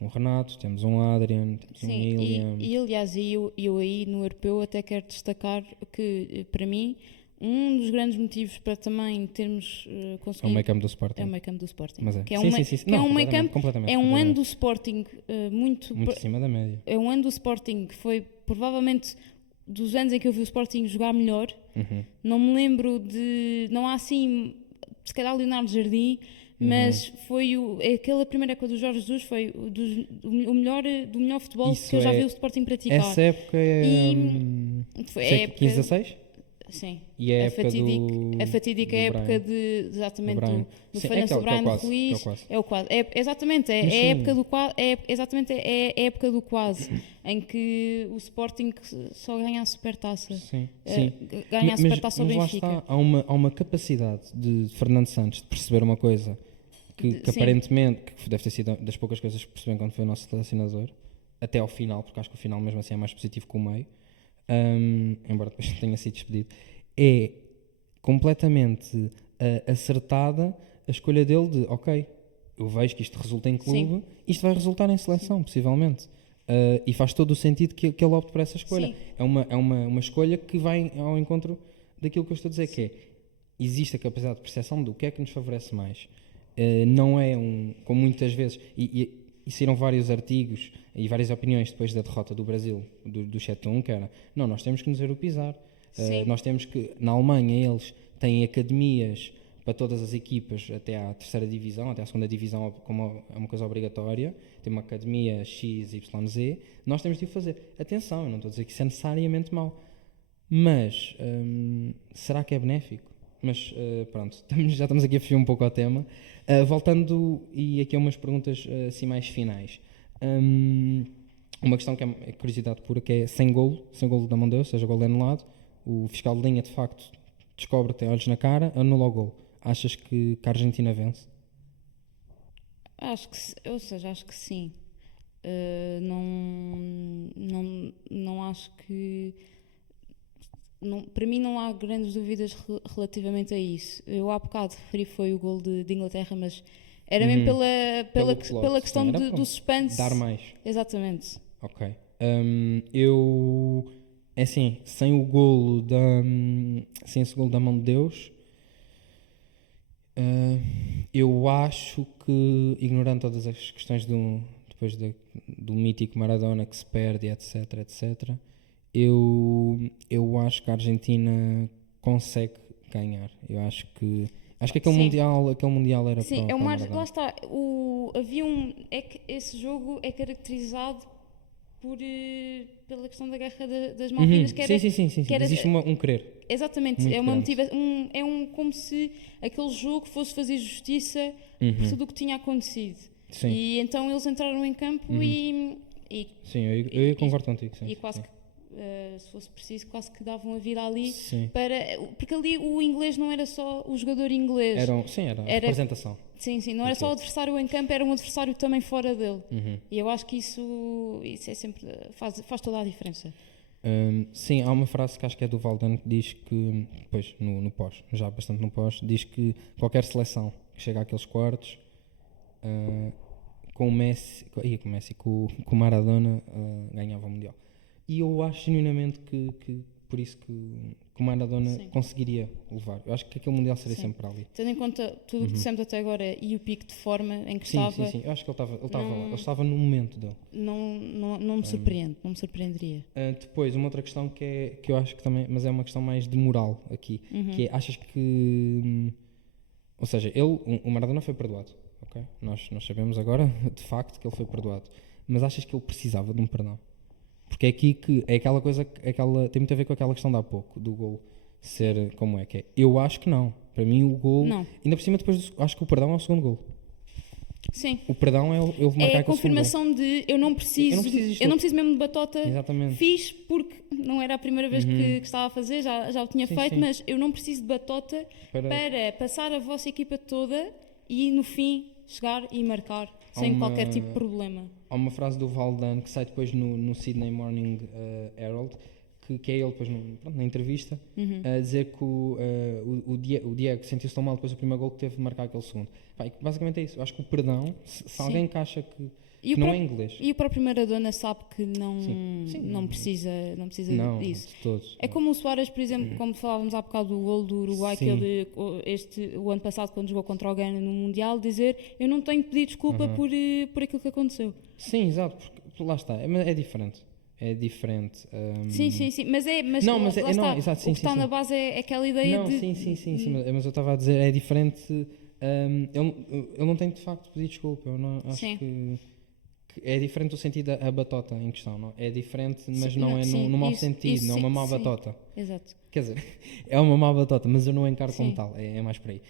um Renato, temos um Adrian, temos um William... E aliás, eu aí no europeu até quero destacar que, para mim, um dos grandes motivos para também termos conseguido... É o meio campo do Sporting. É o meio campo do Sporting. Mas é. Que é sim. Não, um meio campo... completamente. É um ano do Sporting muito acima da média. É um ano do Sporting que foi provavelmente dos anos em que eu vi o Sporting jogar melhor. Não me lembro de... Não há assim... Se calhar Leonardo Jardim, mas foi aquela primeira época do Jorge Jesus foi do melhor futebol Isso que eu já vi o Sporting praticar. Essa época é... Foi a época... 15-16? Sim. E é a fatídica época de exatamente do falhanço do Brian Ruiz. É o quase. É exatamente a época do quase. É exatamente a época do quase em que o Sporting só ganha a Supertaça. Sim. Ganha a Supertaça ao Benfica. Lá está, há uma capacidade de Fernando Santos de perceber uma coisa que aparentemente que deve ter sido das poucas coisas que percebeu quando foi o nosso selecionador, até ao final, porque acho que o final mesmo assim é mais positivo que o meio. Embora depois tenha sido despedido, é completamente acertada a escolha dele de ok, eu vejo que isto resulta em clube, isto vai resultar em seleção, possivelmente. E faz todo o sentido que ele opte por essa escolha. Sim. É uma escolha que vai ao encontro daquilo que eu estou a dizer, que é, existe a capacidade de percepção do que é que nos favorece mais. Não é como muitas vezes, e saíram vários artigos e várias opiniões depois da derrota do Brasil, do 7-1, que era, não, nós temos que nos europeizar. Nós temos que, na Alemanha, eles têm academias para todas as equipas até à terceira divisão, até à segunda divisão, como é uma coisa obrigatória, tem uma academia XYZ, nós temos de o fazer. Atenção, eu não estou a dizer que isso é necessariamente mau, mas será que é benéfico? Mas pronto, já estamos aqui a fugir um pouco ao tema. Voltando, e aqui a umas perguntas assim mais finais. Uma questão que é curiosidade pura, que é sem golo da mão de Deus, seja golo anulado, o fiscal de linha de facto descobre que tem olhos na cara, anula o golo. Achas que a Argentina vence? Acho que sim. Não acho que... para mim não há grandes dúvidas relativamente a isso. Eu há bocado referi foi o gol de Inglaterra, mas era mesmo pela questão do suspense. Dar mais. Exatamente. Ok. É assim, sem esse golo da mão de Deus, eu acho que, ignorando todas as questões depois do mítico Maradona que se perde, etc., eu acho que a Argentina consegue ganhar. Eu acho que aquele mundial era sim, para lá está. É que esse jogo é caracterizado pela questão da guerra das Malvinas. Que era, sim. Que era, existe um querer. Exatamente. Muito é uma motivação. Como se aquele jogo fosse fazer justiça por tudo o que tinha acontecido. Sim. E então eles entraram em campo e sim, eu concordo contigo. Sim, e quase que, se fosse preciso, quase que davam a vida ali. Sim. Porque ali o inglês não era só o jogador inglês. Era a representação. Sim, não era só o adversário em campo, era um adversário também fora dele. E eu acho que isso é sempre faz toda a diferença. Sim, há uma frase que acho que é do Valdano que diz que, depois no pós, já bastante no pós, diz que qualquer seleção que chega àqueles quartos com o Messi, com o Maradona ganhava o Mundial. E eu acho genuinamente que por isso que o Maradona conseguiria levar. Eu acho que aquele Mundial seria sempre ali. Tendo em conta tudo o que dissemos até agora e o pico de forma em que estava... Sim. Eu acho que ele estava no momento dele. Não me surpreende, não me surpreenderia. Depois, uma outra questão que eu acho que também... Mas é uma questão mais de moral aqui. Que é, achas que... ou seja, o Maradona foi perdoado. Okay? Nós sabemos agora, de facto, que ele foi perdoado. Mas achas que ele precisava de um perdão? Porque é aqui que é aquela coisa, tem muito a ver com aquela questão de há pouco, do gol ser como é que é. Eu acho que não. Para mim o gol, ainda por cima depois, acho que o perdão é o segundo gol. Sim. O perdão é eu marcar a confirmação de eu não preciso mesmo de batota. Exatamente. Fiz porque não era a primeira vez que estava a fazer, já o tinha feito, mas eu não preciso de batota para passar a vossa equipa toda e no fim chegar e marcar sem qualquer tipo de problema. Há uma frase do Valdan que sai depois no Sydney Morning Herald, que é ele depois na entrevista, a dizer que o Diego sentiu-se tão mal depois do primeiro gol que teve de marcar aquele segundo. Pá, basicamente é isso. Eu acho que o perdão, se alguém que acha que não é inglês. E o próprio Maradona sabe que não precisa disso. De todos. É como o Suárez, por exemplo, como falávamos há bocado do gol do Uruguai, que ele, o ano passado, quando jogou contra o Ghana no Mundial, dizer: eu não tenho de pedir desculpa por aquilo que aconteceu. Sim, exato, porque lá está, é diferente. É diferente. Sim, mas lá está. O que está na base é aquela ideia de. Sim, mas eu estava a dizer, é diferente. Ele não tem de facto de pedir desculpa. Eu não acho que é diferente o sentido da batota em questão. Não? É diferente, mas não é no mau sentido, não é uma má batota. Exato. Quer dizer, é uma má batota, mas eu não encaro como tal, é mais por aí.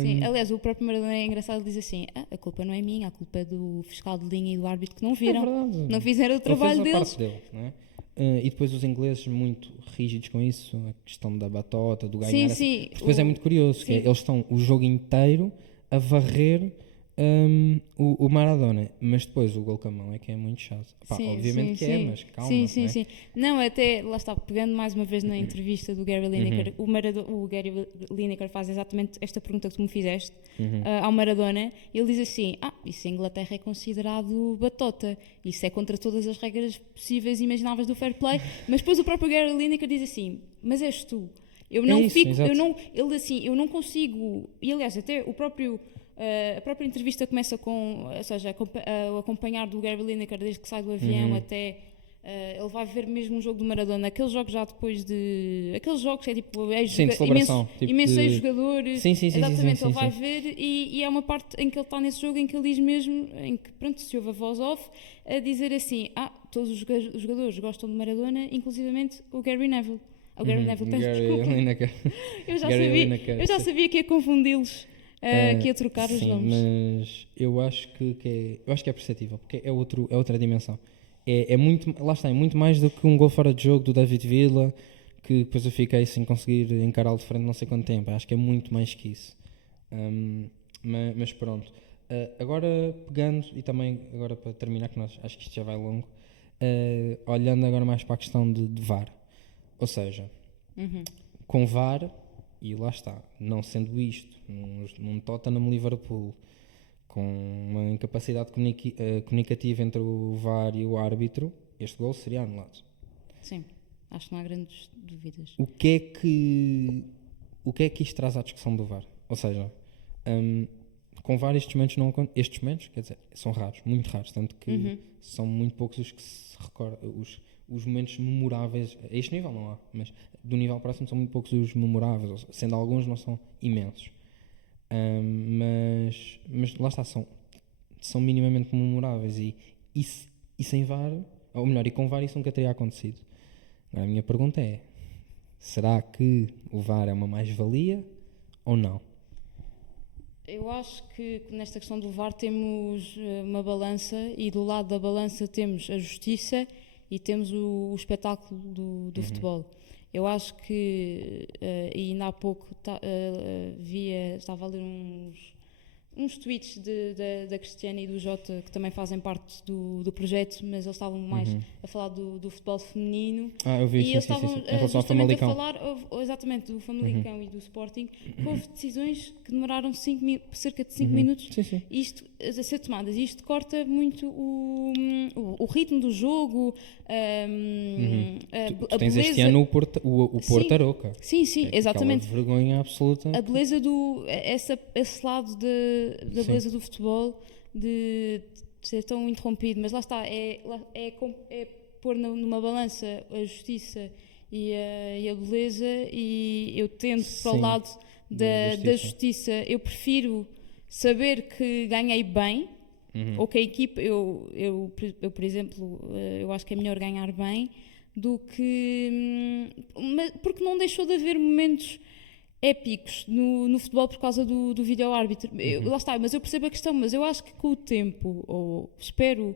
Sim, aliás, o próprio Maradona é engraçado, diz assim: a culpa não é minha, a culpa é do fiscal de linha e do árbitro que não viram, não fizeram o trabalho deles. Não é? E depois os ingleses muito rígidos com isso, a questão da batota, do ganhar. Sim. Depois é muito curioso, que eles estão o jogo inteiro a varrer o Maradona, mas depois o gol com a mão é que é muito chato. Obviamente mas calma. Sim. Não, até, lá está, pegando mais uma vez na entrevista do Gary Lineker, o Gary Lineker faz exatamente esta pergunta que tu me fizeste ao Maradona. Ele diz assim: isso em Inglaterra é considerado batota, isso é contra todas as regras possíveis e imagináveis do fair play, mas depois o próprio Gary Lineker diz assim: mas és tu. Eu não consigo, e aliás até o próprio a própria entrevista começa com, ou seja, a acompanhar do Gary Lineker desde que sai do avião até ele vai ver mesmo um jogo do Maradona, aqueles jogos já depois de aqueles jogos que é tipo imenso jogador, exatamente, ele vai ver e é uma parte em que ele está nesse jogo em que ele diz mesmo, em que pronto, se ouve a voz off a dizer assim: todos os jogadores gostam de Maradona, inclusivamente o Gary Neville. O Gary Neville, peço desculpa. Eu já sabia que ia confundi-los. Que ia trocar os nomes. Mas eu acho que é perceptível, porque é outra dimensão. É muito, lá está, é muito mais do que um gol fora de jogo do David Villa, que depois eu fiquei sem conseguir encará-lo de frente não sei quanto tempo. Acho que é muito mais que isso. Mas pronto. Agora pegando, e também agora para terminar, que nós acho que isto já vai longo, olhando agora mais para a questão de VAR. Ou seja, com VAR, e lá está, não sendo isto num Tottenham Liverpool, com uma incapacidade comunicativa entre o VAR e o árbitro, este gol seria anulado. Sim, acho que não há grandes dúvidas. O que é que isto traz à discussão do VAR? Ou seja, com VAR estes momentos, quer dizer, são raros, muito raros, tanto que são muito poucos os que se recordam, os momentos memoráveis, a este nível não há, mas do nível próximo são muito poucos os memoráveis, sendo alguns não são imensos. Mas lá está, são minimamente memoráveis e sem VAR, ou melhor, e com VAR isso nunca teria acontecido. Agora a minha pergunta é: será que o VAR é uma mais-valia ou não? Eu acho que nesta questão do VAR temos uma balança, e do lado da balança temos a justiça e temos o espetáculo do futebol. Eu acho que, e ainda há pouco estava a ler uns tweets da Cristiana e do Jota, que também fazem parte do projeto, mas eles estavam mais a falar do futebol feminino. Eu vi, e eles estavam justamente a falar exatamente do Famalicão e do Sporting, que houve decisões que demoraram cerca de 5 minutos isto, a ser tomadas, e isto corta muito o ritmo do jogo. Tu tens este ano o Porto Aroca. Sim, exatamente. Vergonha absoluta. A beleza esse lado da beleza do futebol, de ser tão interrompido, mas lá está, é pôr numa balança a justiça e a beleza, e eu tendo para o lado da justiça. Eu prefiro saber que ganhei bem, ou que a equipa, eu por exemplo, eu acho que é melhor ganhar bem do que... porque não deixou de haver momentos épicos no futebol por causa do vídeo-árbitro. Lá está, mas eu percebo a questão, mas eu acho que com o tempo, ou espero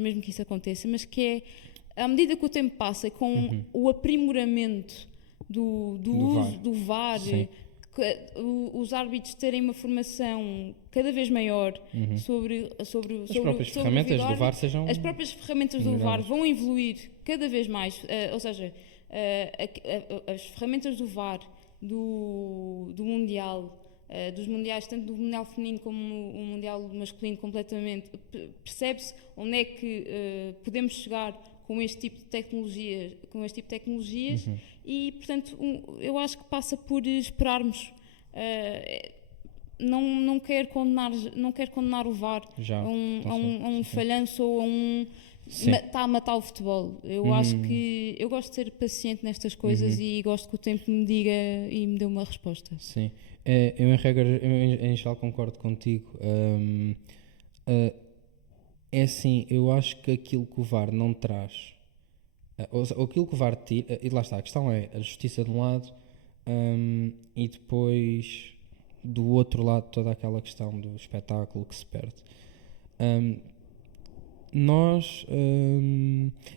mesmo que isso aconteça, mas que é, à medida que o tempo passa, com o aprimoramento do uso do VAR, os árbitros terem uma formação cada vez maior sobre As próprias ferramentas do VAR sejam... As próprias ferramentas do VAR vão evoluir cada vez mais, ou seja, as ferramentas do VAR do Mundial, dos Mundiais, tanto do Mundial feminino como o Mundial masculino, completamente, percebe-se onde é que podemos chegar com este tipo de tecnologias, e, portanto, eu acho que passa por esperarmos. Não quero condenar o VAR a um falhanço ou a um... Está a matar o futebol. Eu acho que... Eu gosto de ser paciente nestas coisas e gosto que o tempo me diga e me dê uma resposta. Sim. Eu, em regra, em geral, concordo contigo. É assim, eu acho que aquilo que o VAR não traz, ou aquilo que o VAR tira, e lá está, a questão é a justiça de um lado, e depois do outro lado toda aquela questão do espetáculo que se perde.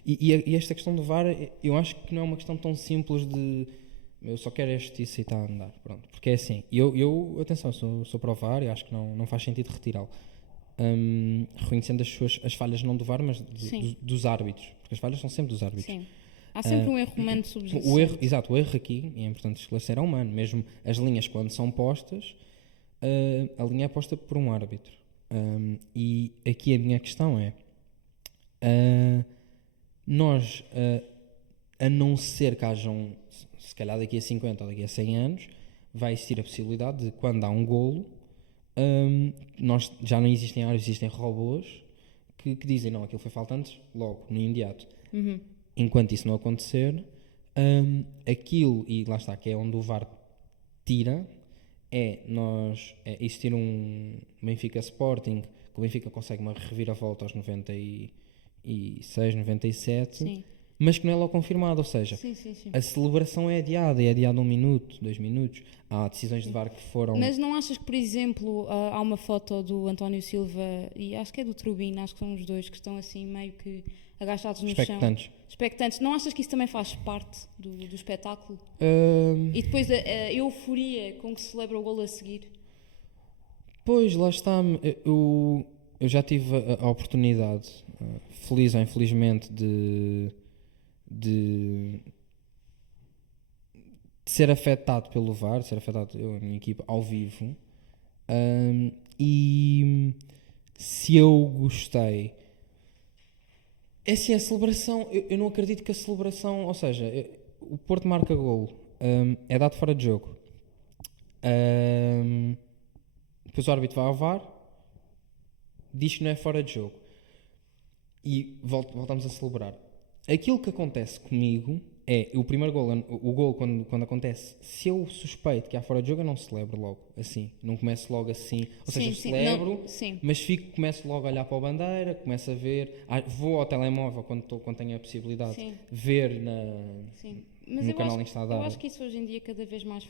E esta questão do VAR, eu acho que não é uma questão tão simples de eu só quero a justiça e está a andar, pronto. Porque é assim, atenção, sou para o VAR e acho que não faz sentido retirá-lo. Reconhecendo as falhas não do VAR, mas dos árbitros, porque as falhas são sempre dos árbitros. Sim. Há sempre um erro humano subjacente. Exato, o erro aqui, e é importante esclarecer, é humano. Mesmo as linhas, quando são postas, a linha é posta por um árbitro. E aqui a minha questão é, nós, a não ser que hajam, se calhar daqui a 50 ou daqui a 100 anos, vai existir a possibilidade de, quando há um golo, já não existem árbitros, existem robôs que dizem, não, aquilo foi falta antes, logo, no imediato. Enquanto isso não acontecer, aquilo, e lá está, que é onde o VAR tira, é existir um Benfica Sporting, que o Benfica consegue uma reviravolta aos 96, 97, Sim. mas que não é logo confirmado, ou seja, Sim. a celebração é adiada 1 minuto, 2 minutos, há decisões de VAR que foram... Mas não achas que, por exemplo, há uma foto do António Silva e acho que é do Trubin, acho que são os dois que estão assim meio que agachados no chão. Expectantes. Não achas que isso também faz parte do espetáculo? E depois a euforia com que se celebra o golo a seguir? Pois, lá está. Eu já tive a oportunidade, feliz ou infelizmente, de ser afetado pelo VAR, ser afetado eu e a minha equipa ao vivo. E se eu gostei... É assim, a celebração, eu não acredito que a celebração, ou seja, o Porto marca golo, é dado fora de jogo, depois o árbitro vai ao VAR, diz que não é fora de jogo e voltamos a celebrar. Aquilo que acontece comigo é o primeiro golo, o golo quando acontece, se eu suspeito que há fora de jogo, eu não celebro logo assim, não começo logo assim, ou seja, eu celebro, mas começo logo a olhar para a bandeira, começo a ver, vou ao telemóvel quando tenho a possibilidade, ver no canal em que está a dar. Eu acho que isso hoje em dia cada vez mais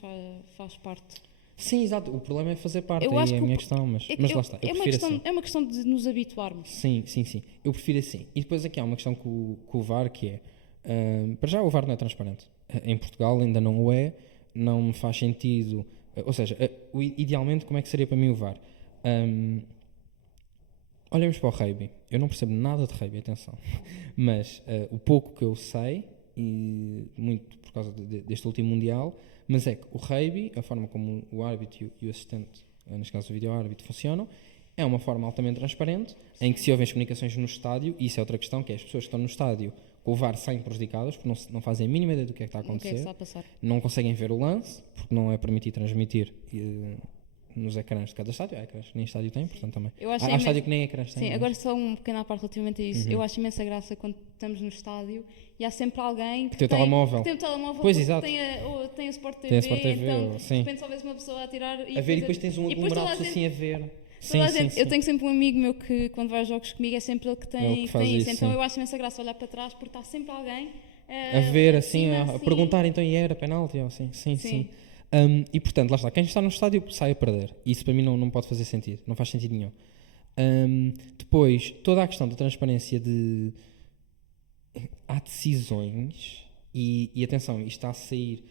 faz parte. Sim, exato, o problema é fazer parte, aí é a minha questão, mas lá está, eu prefiro assim. É uma questão de nos habituarmos. Sim, eu prefiro assim. E depois aqui há uma questão com o VAR, que é, para já o VAR não é transparente. Em Portugal ainda não o é, não me faz sentido, ou seja, idealmente como é que seria para mim o VAR? Olhemos para o rugby, eu não percebo nada de rugby, atenção, mas o pouco que eu sei, e muito por causa deste último Mundial, mas é que o rugby, a forma como o árbitro e o assistente, neste caso o vídeo-árbitro, funcionam, é uma forma altamente transparente, em que se ouvem as comunicações no estádio, e isso é outra questão, que é as pessoas que estão no estádio com o VAR saem prejudicadas, porque não fazem a mínima ideia do que é que está a acontecer, está a passar. Não conseguem ver o lance, porque não é permitido transmitir nos ecrãs de cada estádio. Há ecrãs que nem estádio tem, portanto também. Há estádio que nem ecrãs tem. Sim, agora só um pequeno à parte relativamente a isso. Eu acho imensa graça quando estamos no estádio e há sempre alguém que tem o telemóvel. Pois, exato. Tem o Sport TV, então de repente só vês uma pessoa a tirar e depois tens um aglomerado assim a ver. Sim. Eu tenho sempre um amigo meu que quando vai a jogos comigo é sempre ele que tem isso. Então eu acho imensa graça olhar para trás porque está sempre alguém a ver assim, a perguntar então e era penalti ou assim. Sim. E portanto, lá está, quem está no estádio sai a perder. Isso para mim não pode fazer sentido, não faz sentido nenhum. Depois, toda a questão da transparência há decisões e atenção, isto está a sair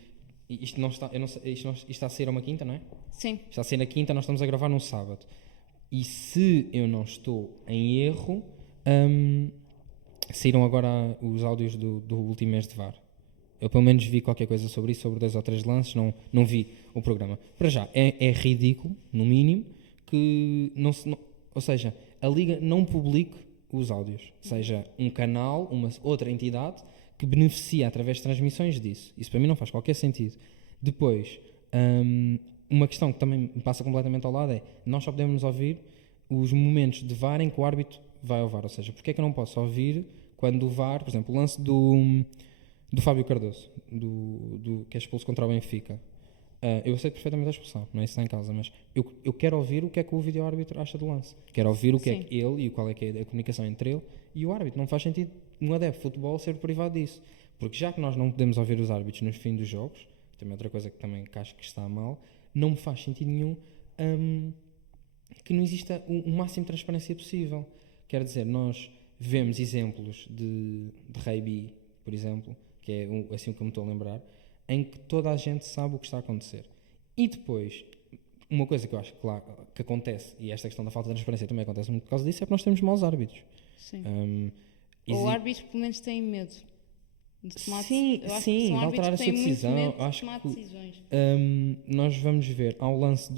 E isto não está, eu não sei, isto está a sair uma quinta, não é? Sim. Está a sair na quinta, nós estamos a gravar num sábado. E se eu não estou em erro, saíram agora os áudios do último mês de VAR. Eu pelo menos vi qualquer coisa sobre isso, sobre 2 ou 3 lances, não vi o programa. Para já, é ridículo, no mínimo, que ou seja, a Liga não publique os áudios. Seja um canal, uma outra entidade que beneficia através de transmissões disso. Isso para mim não faz qualquer sentido. Depois, uma questão que também me passa completamente ao lado é, nós só podemos ouvir os momentos de VAR em que o árbitro vai ao VAR. Ou seja, porque é que eu não posso ouvir quando o VAR, por exemplo, o lance do Fábio Cardoso, que é expulso contra o Benfica. Eu aceito perfeitamente a expulsão, não é isso que está em causa, mas eu quero ouvir o que é que o vídeo-árbitro acha do lance. Quero ouvir o que é que ele e qual é que é a comunicação entre ele e o árbitro. Não faz sentido um adepto de futebol ser privado disso. Porque já que nós não podemos ouvir os árbitros no fim dos jogos, também outra coisa que também acho que está mal, não me faz sentido nenhum que não exista o máximo de transparência possível. Quer dizer, nós vemos exemplos de rugby, por exemplo, que é assim o que eu me estou a lembrar, em que toda a gente sabe o que está a acontecer. E depois, uma coisa que eu acho que acontece, e esta questão da falta de transparência também acontece muito por causa disso, é que nós temos maus árbitros. Sim. Ou árbitros pelo menos têm medo de tomar sim, de alterar a sua decisão. Acho que nós vamos ver ao lance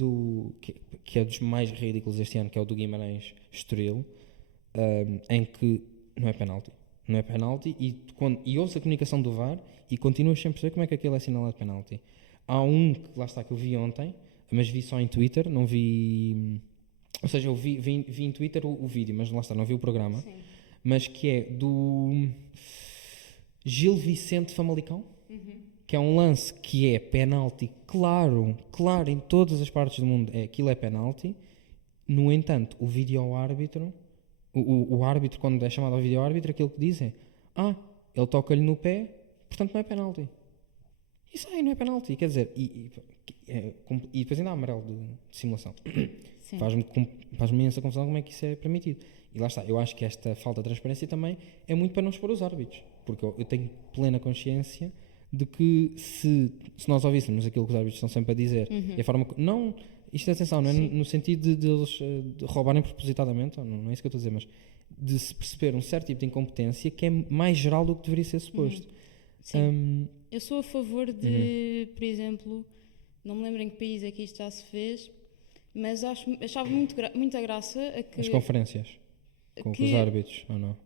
que é dos mais ridículos este ano, que é o do Guimarães Estoril, em que não é penalti. Não é penalti e ouve-se a comunicação do VAR e continuas sem perceber como é que aquilo é assinalado de penalti. Há um que lá está que eu vi ontem, mas vi só em Twitter, não vi. Ou seja, eu vi em Twitter o vídeo, mas lá está, não vi o programa. Sim. Mas que é do Gil Vicente Famalicão, que é um lance que é penalti, claro, em todas as partes do mundo, aquilo é penalti. No entanto, o vídeo-árbitro, o árbitro, quando é chamado ao vídeo-árbitro, aquilo que diz é: ele toca-lhe no pé, portanto não é penalti. Isso aí não é penalti, quer dizer, e depois ainda há amarelo de simulação. Faz-me imensa confusão como é que isso é permitido. E lá está, eu acho que esta falta de transparência também é muito para não expor os árbitros, porque eu tenho plena consciência de que se nós ouvíssemos aquilo que os árbitros estão sempre a dizer, e a forma que, não, isto é atenção, não é no sentido de eles de roubarem propositadamente, não é isso que eu estou a dizer, mas de se perceber um certo tipo de incompetência que é mais geral do que deveria ser suposto. Eu sou a favor de, por exemplo, não me lembro em que país é que isto já se fez, mas achava muita graça a que... As conferências com os árbitros, ou não?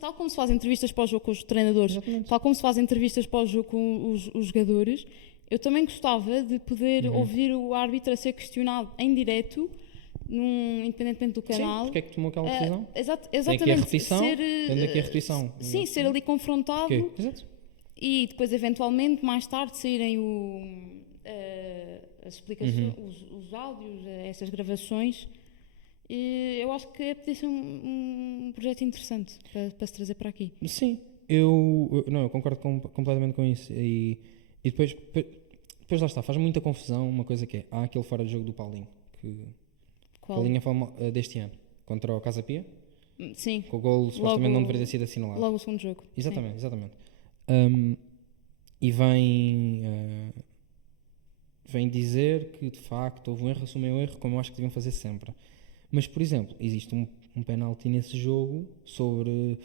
Tal como se faz entrevistas para o jogo com os treinadores, tal como se faz entrevistas para o jogo com os jogadores, eu também gostava de poder ouvir o árbitro a ser questionado em direto, independentemente do canal. Sim, porque é que tomou aquela decisão? Exatamente. Tem aqui a repetição, tem aqui a repetição. Sim, ser ali confrontado. Exato. E depois, eventualmente, mais tarde, saírem as explicações, os áudios, essas gravações. E eu acho que podia ser um projeto interessante para se trazer para aqui. Sim, eu concordo completamente com isso. E depois lá está, faz muita confusão uma coisa que há aquele fora de jogo do Paulinho. Qual? Paulinho foi deste ano, contra o Casa Pia. Sim. Com o golo supostamente não deveria ter sido assinalado. Logo o segundo jogo. Exatamente. E vem dizer que de facto houve um erro, assumiu um erro, como eu acho que deviam fazer sempre. Mas, por exemplo, existe um penalti nesse jogo sobre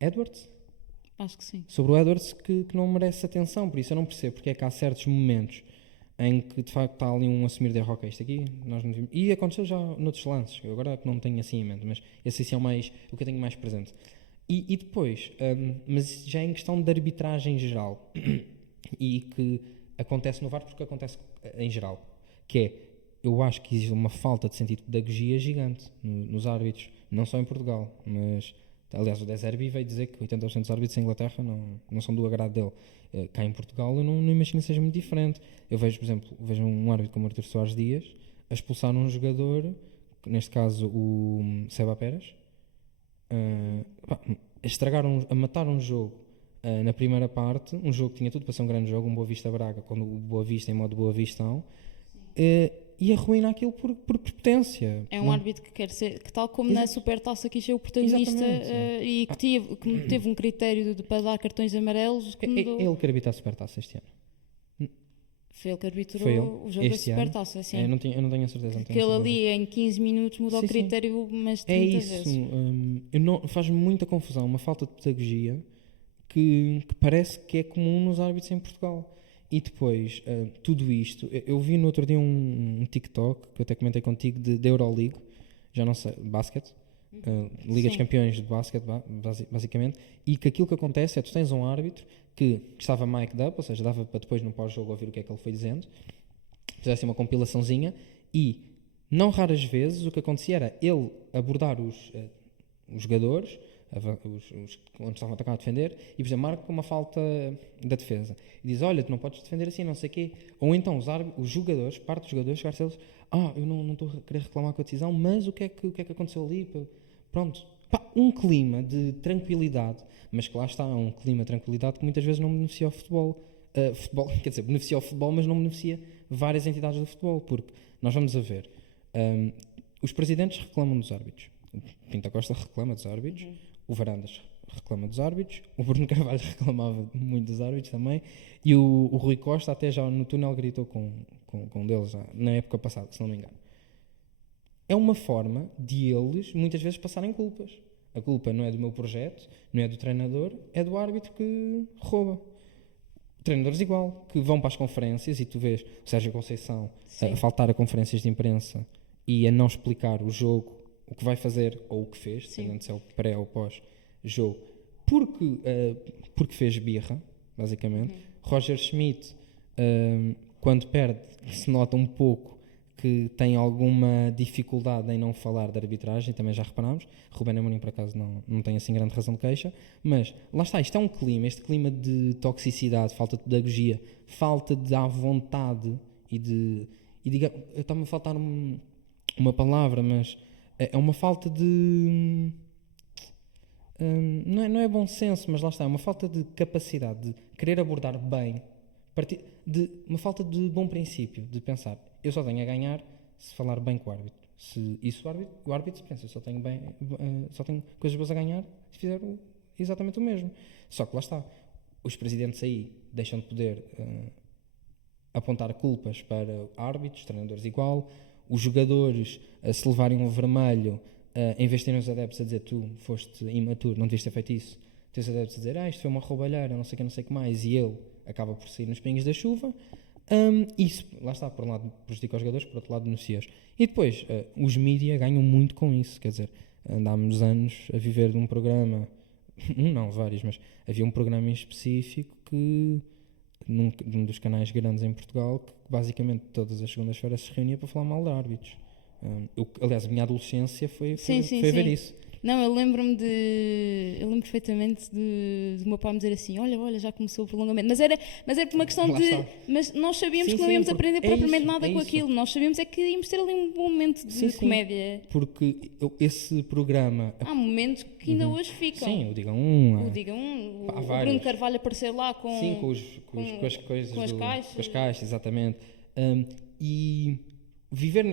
Edwards? Acho que sim. Sobre o Edwards que não merece atenção, por isso eu não percebo porque é que há certos momentos em que de facto está ali um assumir de erro, ok, isto aqui nós não vimos. E aconteceu já noutros lances, eu agora não tenho assim em mente, mas esse é o que eu tenho mais presente. E depois, mas já em questão de arbitragem geral, e que acontece no VAR porque acontece em geral, que é, eu acho que existe uma falta de sentido de pedagogia gigante nos árbitros, não só em Portugal, mas aliás o De Zerbi veio dizer que 80% dos árbitros em Inglaterra não são do agrado dele. Cá em Portugal eu não imagino que seja muito diferente. Eu vejo, por exemplo, um árbitro como Artur Soares Dias a expulsar um jogador, neste caso o Seba Pérez, a matar um jogo na primeira parte, um jogo que tinha tudo para ser um grande jogo, um Boa Vista Braga, quando o Boa Vista em modo Boa Vistão, e arruina aquilo por prepotência. É um árbitro que quer ser, que tal como na Supertaça quis ser o protagonista e que teve um critério para dar cartões amarelos. Ele quer evitar a Supertaça este ano. Foi ele que arbitrou Foi ele, o jogo da este ano. Supertaça, assim. Eu não tenho a certeza. Não tenho Que ele a certeza. ali em 15 minutos muda o Sim, sim. critério umas 30 É isso. vezes. Faz-me muita confusão, uma falta de pedagogia que parece que é comum nos árbitros em Portugal. E depois, tudo isto, eu vi no outro dia um TikTok, que eu até comentei contigo, de Euroleague, já não sei, basquete, Liga dos Sim. Campeões de basquete, basicamente, e que aquilo que acontece é, tu tens um árbitro que estava mic'd up, ou seja, dava para depois no pós-jogo ouvir o que é que ele foi dizendo, fizesse uma compilaçãozinha, e não raras vezes o que acontecia era ele abordar os jogadores, onde estavam a atacar a defender, e por exemplo, marca uma falta da defesa e diz, olha, tu não podes defender assim, não sei o quê, ou então os jogadores, parte dos jogadores, chegar-se a eles, eu não estou a querer reclamar com a decisão, mas o que é que aconteceu ali? Pronto, um clima de tranquilidade, mas que lá está, um clima de tranquilidade que muitas vezes não beneficia o futebol. Quer dizer, beneficia o futebol, mas não beneficia várias entidades do futebol, porque nós vamos a ver, os presidentes reclamam dos árbitros, o Pinto Costa reclama dos árbitros, o Varandas reclama dos árbitros, o Bruno Carvalho reclamava muito dos árbitros também, e o Rui Costa até já no túnel gritou com um deles já, na época passada, se não me engano. É uma forma de eles muitas vezes passarem culpas. A culpa não é do meu projeto, não é do treinador, é do árbitro que rouba. Treinadores igual, que vão para as conferências e tu vês o Sérgio Conceição a faltar a conferências de imprensa e a não explicar o jogo, o que vai fazer ou o que fez, dependendo se é o pré ou pós-jogo, porque fez birra, basicamente. Roger Schmidt, quando perde, se nota um pouco que tem alguma dificuldade em não falar de arbitragem, também já reparámos. Rubén Amorim, por acaso, não tem assim grande razão de queixa, mas lá está, isto é um clima, este clima de toxicidade, falta de pedagogia, falta de à vontade está-me a faltar uma palavra, mas é uma falta de... não é bom senso, mas lá está, é uma falta de capacidade de querer abordar bem, uma falta de bom princípio, de pensar, eu só tenho a ganhar se falar bem com o árbitro. O árbitro pensa, eu só tenho coisas boas a ganhar se fizer exatamente o mesmo. Só que lá está, os presidentes aí deixam de poder apontar culpas para árbitros, treinadores igual, os jogadores se levarem um vermelho, em vez de terem os adeptos a dizer tu foste imaturo, não devias ter feito isso, tens os adeptos a dizer isto foi uma roubalheira, não sei o que mais, e ele acaba por sair nos pingos da chuva. Isso, lá está, por um lado prejudica os jogadores, por outro lado beneficia-os. E depois, os mídia ganham muito com isso, quer dizer, andámos anos a viver de um programa, não, vários, mas havia um programa em específico que, num dos canais grandes em Portugal, que basicamente todas as segundas-feiras se reunia para falar mal de árbitros. Aliás, a minha adolescência foi a ver isso. Não, eu lembro perfeitamente de o meu pai me dizer assim, olha, já começou o prolongamento, mas era por uma questão mas nós sabíamos que não íamos aprender propriamente nada com aquilo, nós sabíamos é que íamos ter ali um bom momento de comédia. Porque esse programa... Há momentos que ainda hoje ficam. Sim, o Diga 1. O Bruno Carvalho aparecer lá com as caixas. Com as caixas, exatamente. E viver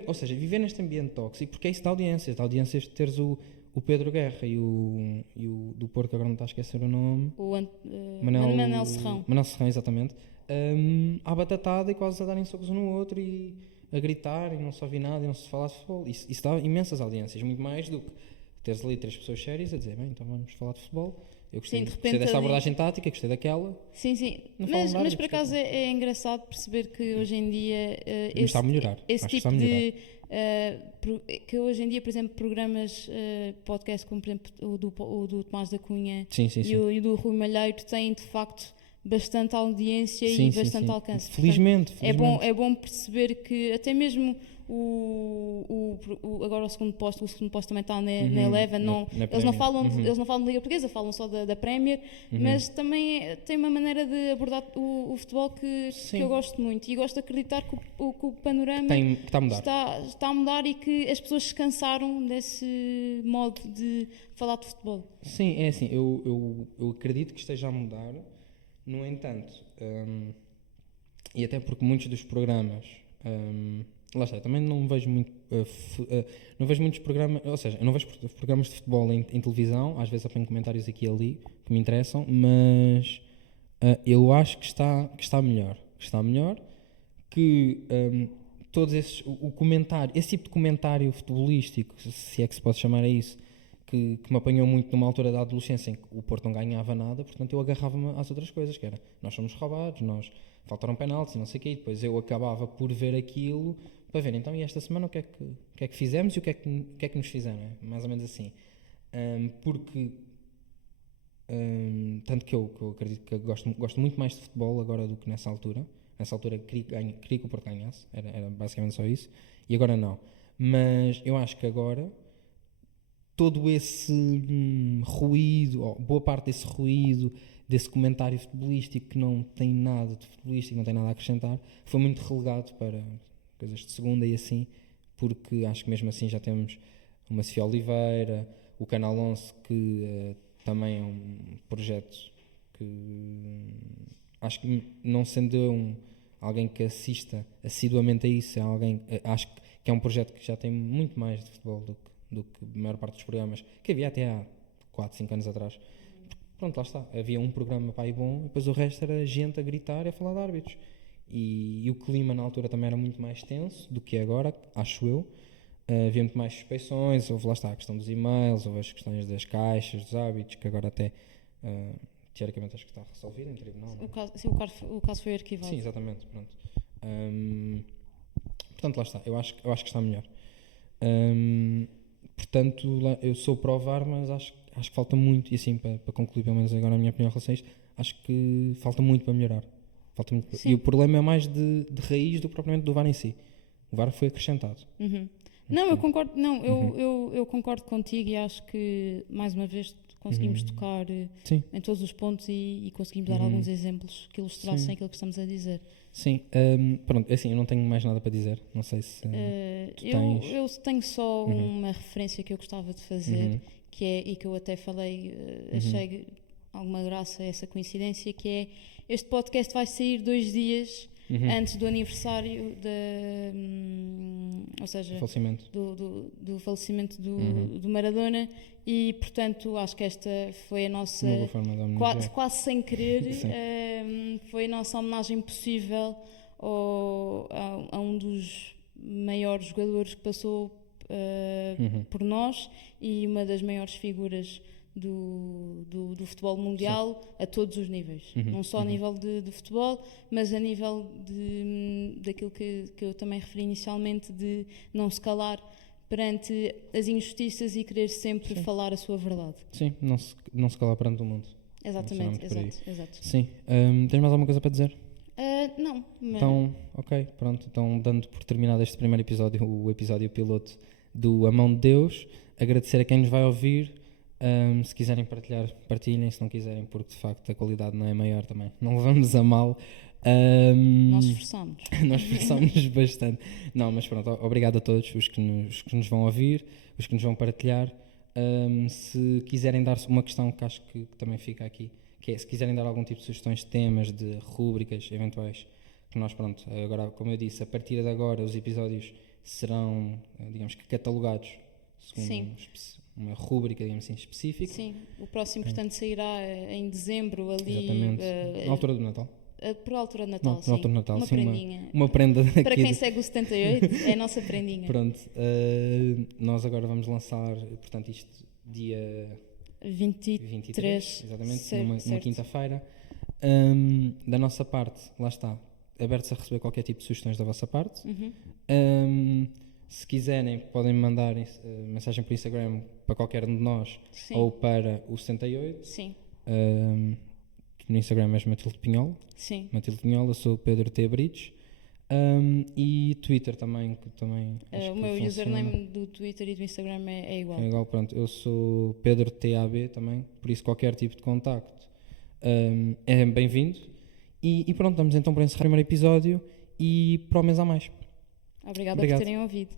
neste ambiente tóxico, porque é isso da audiências de teres o Pedro Guerra e o do Porto, agora não está a esquecer o nome. Manel Serrão. Manel Serrão, exatamente. À batatada e quase a darem socos um no outro e a gritar e não se ouve nada e não se fala de futebol. Isso dá imensas audiências, muito mais do que teres ali 3 pessoas sérias a dizer, bem, então vamos falar de futebol. Eu gostei desta abordagem tática, gostei daquela. Sim. Mas por acaso é engraçado perceber que hoje em dia está a melhorar. Esse tipo de... que hoje em dia, por exemplo, programas podcast como por exemplo o do Tomás da Cunha e o do Rui Malheiro têm de facto bastante audiência e bastante alcance. Felizmente. É bom perceber que até mesmo agora o segundo posto também está na Eleven, eles não falam de Liga Portuguesa, falam só da Premier, mas também tem uma maneira de abordar o futebol que eu gosto muito, e gosto de acreditar que o panorama está a mudar e que as pessoas se cansaram desse modo de falar de futebol. Sim, é assim, eu acredito que esteja a mudar. No entanto, e até porque muitos dos programas, lá está, também não vejo muitos programas, ou seja, eu não vejo programas de futebol em televisão, às vezes apanho comentários aqui e ali que me interessam, mas eu acho que está melhor, que todos esses, o comentário, esse tipo de comentário futebolístico, se é que se pode chamar a isso, que me apanhou muito numa altura da adolescência em que o Porto não ganhava nada, portanto eu agarrava-me às outras coisas, que era, nós somos roubados, nós faltaram penaltis e não sei o quê, e depois eu acabava por ver aquilo para ver, então, e esta semana o que é que fizemos e o que é que nos fizeram, é? Mais ou menos assim. Porque tanto que eu acredito que gosto muito mais de futebol agora do que nessa altura. Nessa altura queria que o Porto ganhasse, era basicamente só isso, e agora não. Mas eu acho que agora todo esse ruído, ou boa parte desse ruído, desse comentário futebolístico que não tem nada de futebolístico, não tem nada a acrescentar, foi muito relegado para coisas de segunda e assim, porque acho que mesmo assim já temos uma Sofia Oliveira, o Canal 11, que também é um projeto que acho que, não sendo alguém que assista assiduamente a isso, é alguém, acho que é um projeto que já tem muito mais de futebol do que a maior parte dos programas que havia até há 4, 5 anos atrás. Pronto, lá está, havia um programa pai bom e depois o resto era gente a gritar e a falar de árbitros, e o clima na altura também era muito mais tenso do que é agora, acho eu. Havia muito mais suspeições, houve lá está a questão dos e-mails, houve as questões das caixas, dos hábitos, que agora até teoricamente acho que está resolvido em tribunal. O caso foi arquivado. Sim, exatamente, pronto. Portanto, lá está, eu acho que está melhor. Portanto, eu sou provar, mas acho que falta muito, e assim, para concluir pelo menos agora a minha opinião em relação a isto, acho que falta muito para melhorar. E o problema é mais de raiz do que propriamente do VAR em si. O VAR foi acrescentado. Não, eu concordo, eu concordo contigo, e acho que mais uma vez conseguimos tocar em todos os pontos e conseguimos dar alguns exemplos que ilustrassem aquilo que estamos a dizer. Sim, pronto, assim, eu não tenho mais nada para dizer, não sei se tu tens... Eu tenho só uma referência que eu gostava de fazer, que é, e que eu até falei, achei alguma graça essa coincidência, que é, este podcast vai sair 2 dias antes do aniversário ou seja, do falecimento do Maradona, e portanto acho que esta foi a nossa, quase sem querer, foi a nossa homenagem possível a um dos maiores jogadores que passou por nós, e uma das maiores figuras do futebol mundial, a todos os níveis, não só a nível de futebol, mas a nível daquilo que eu também referi inicialmente, de não se calar perante as injustiças e querer sempre falar a sua verdade. Sim, não se calar perante o mundo. Exatamente, exato. Sim, tens mais alguma coisa para dizer? Não. Mas... Então, ok, pronto, então dando por terminado este primeiro episódio, o episódio piloto do A Mão de Deus, agradecer a quem nos vai ouvir. Se quiserem partilhar, partilhem, se não quiserem, porque de facto a qualidade não é maior também, não levamos a mal. Nós esforçamos. Nós esforçamos bastante. Não, mas pronto, obrigado a todos os que nos vão ouvir, os que nos vão partilhar. Se quiserem dar uma questão que acho que também fica aqui, que é, se quiserem dar algum tipo de sugestões de temas, de rúbricas eventuais, que nós, pronto, agora, como eu disse, a partir de agora os episódios serão, digamos que catalogados segundo uma rúbrica, digamos assim, específica. Sim, o próximo, portanto, sairá em dezembro, ali... Exatamente, na altura do Natal. Por altura de Natal, sim. Na altura do Natal, uma sim, prendinha. Uma prenda daqui. Para quem segue o 78, é a nossa prendinha. Pronto, nós agora vamos lançar, portanto, isto dia 23, exatamente, numa quinta-feira. Da nossa parte, lá está, abertos a receber qualquer tipo de sugestões da vossa parte. Se quiserem, podem mandar mensagem por Instagram para qualquer um de nós, ou para o 78. Sim. Que no Instagram és Matilde Pinhol. Sim. Matilde Pinhol, eu sou Pedro T. Brites. E Twitter também, que também o meu username do Twitter e do Instagram é igual. É igual, pronto. Eu sou Pedro TAB também, por isso qualquer tipo de contacto é bem-vindo. E pronto, vamos então para encerrar o primeiro episódio e para o mês a mais. Obrigada por terem ouvido.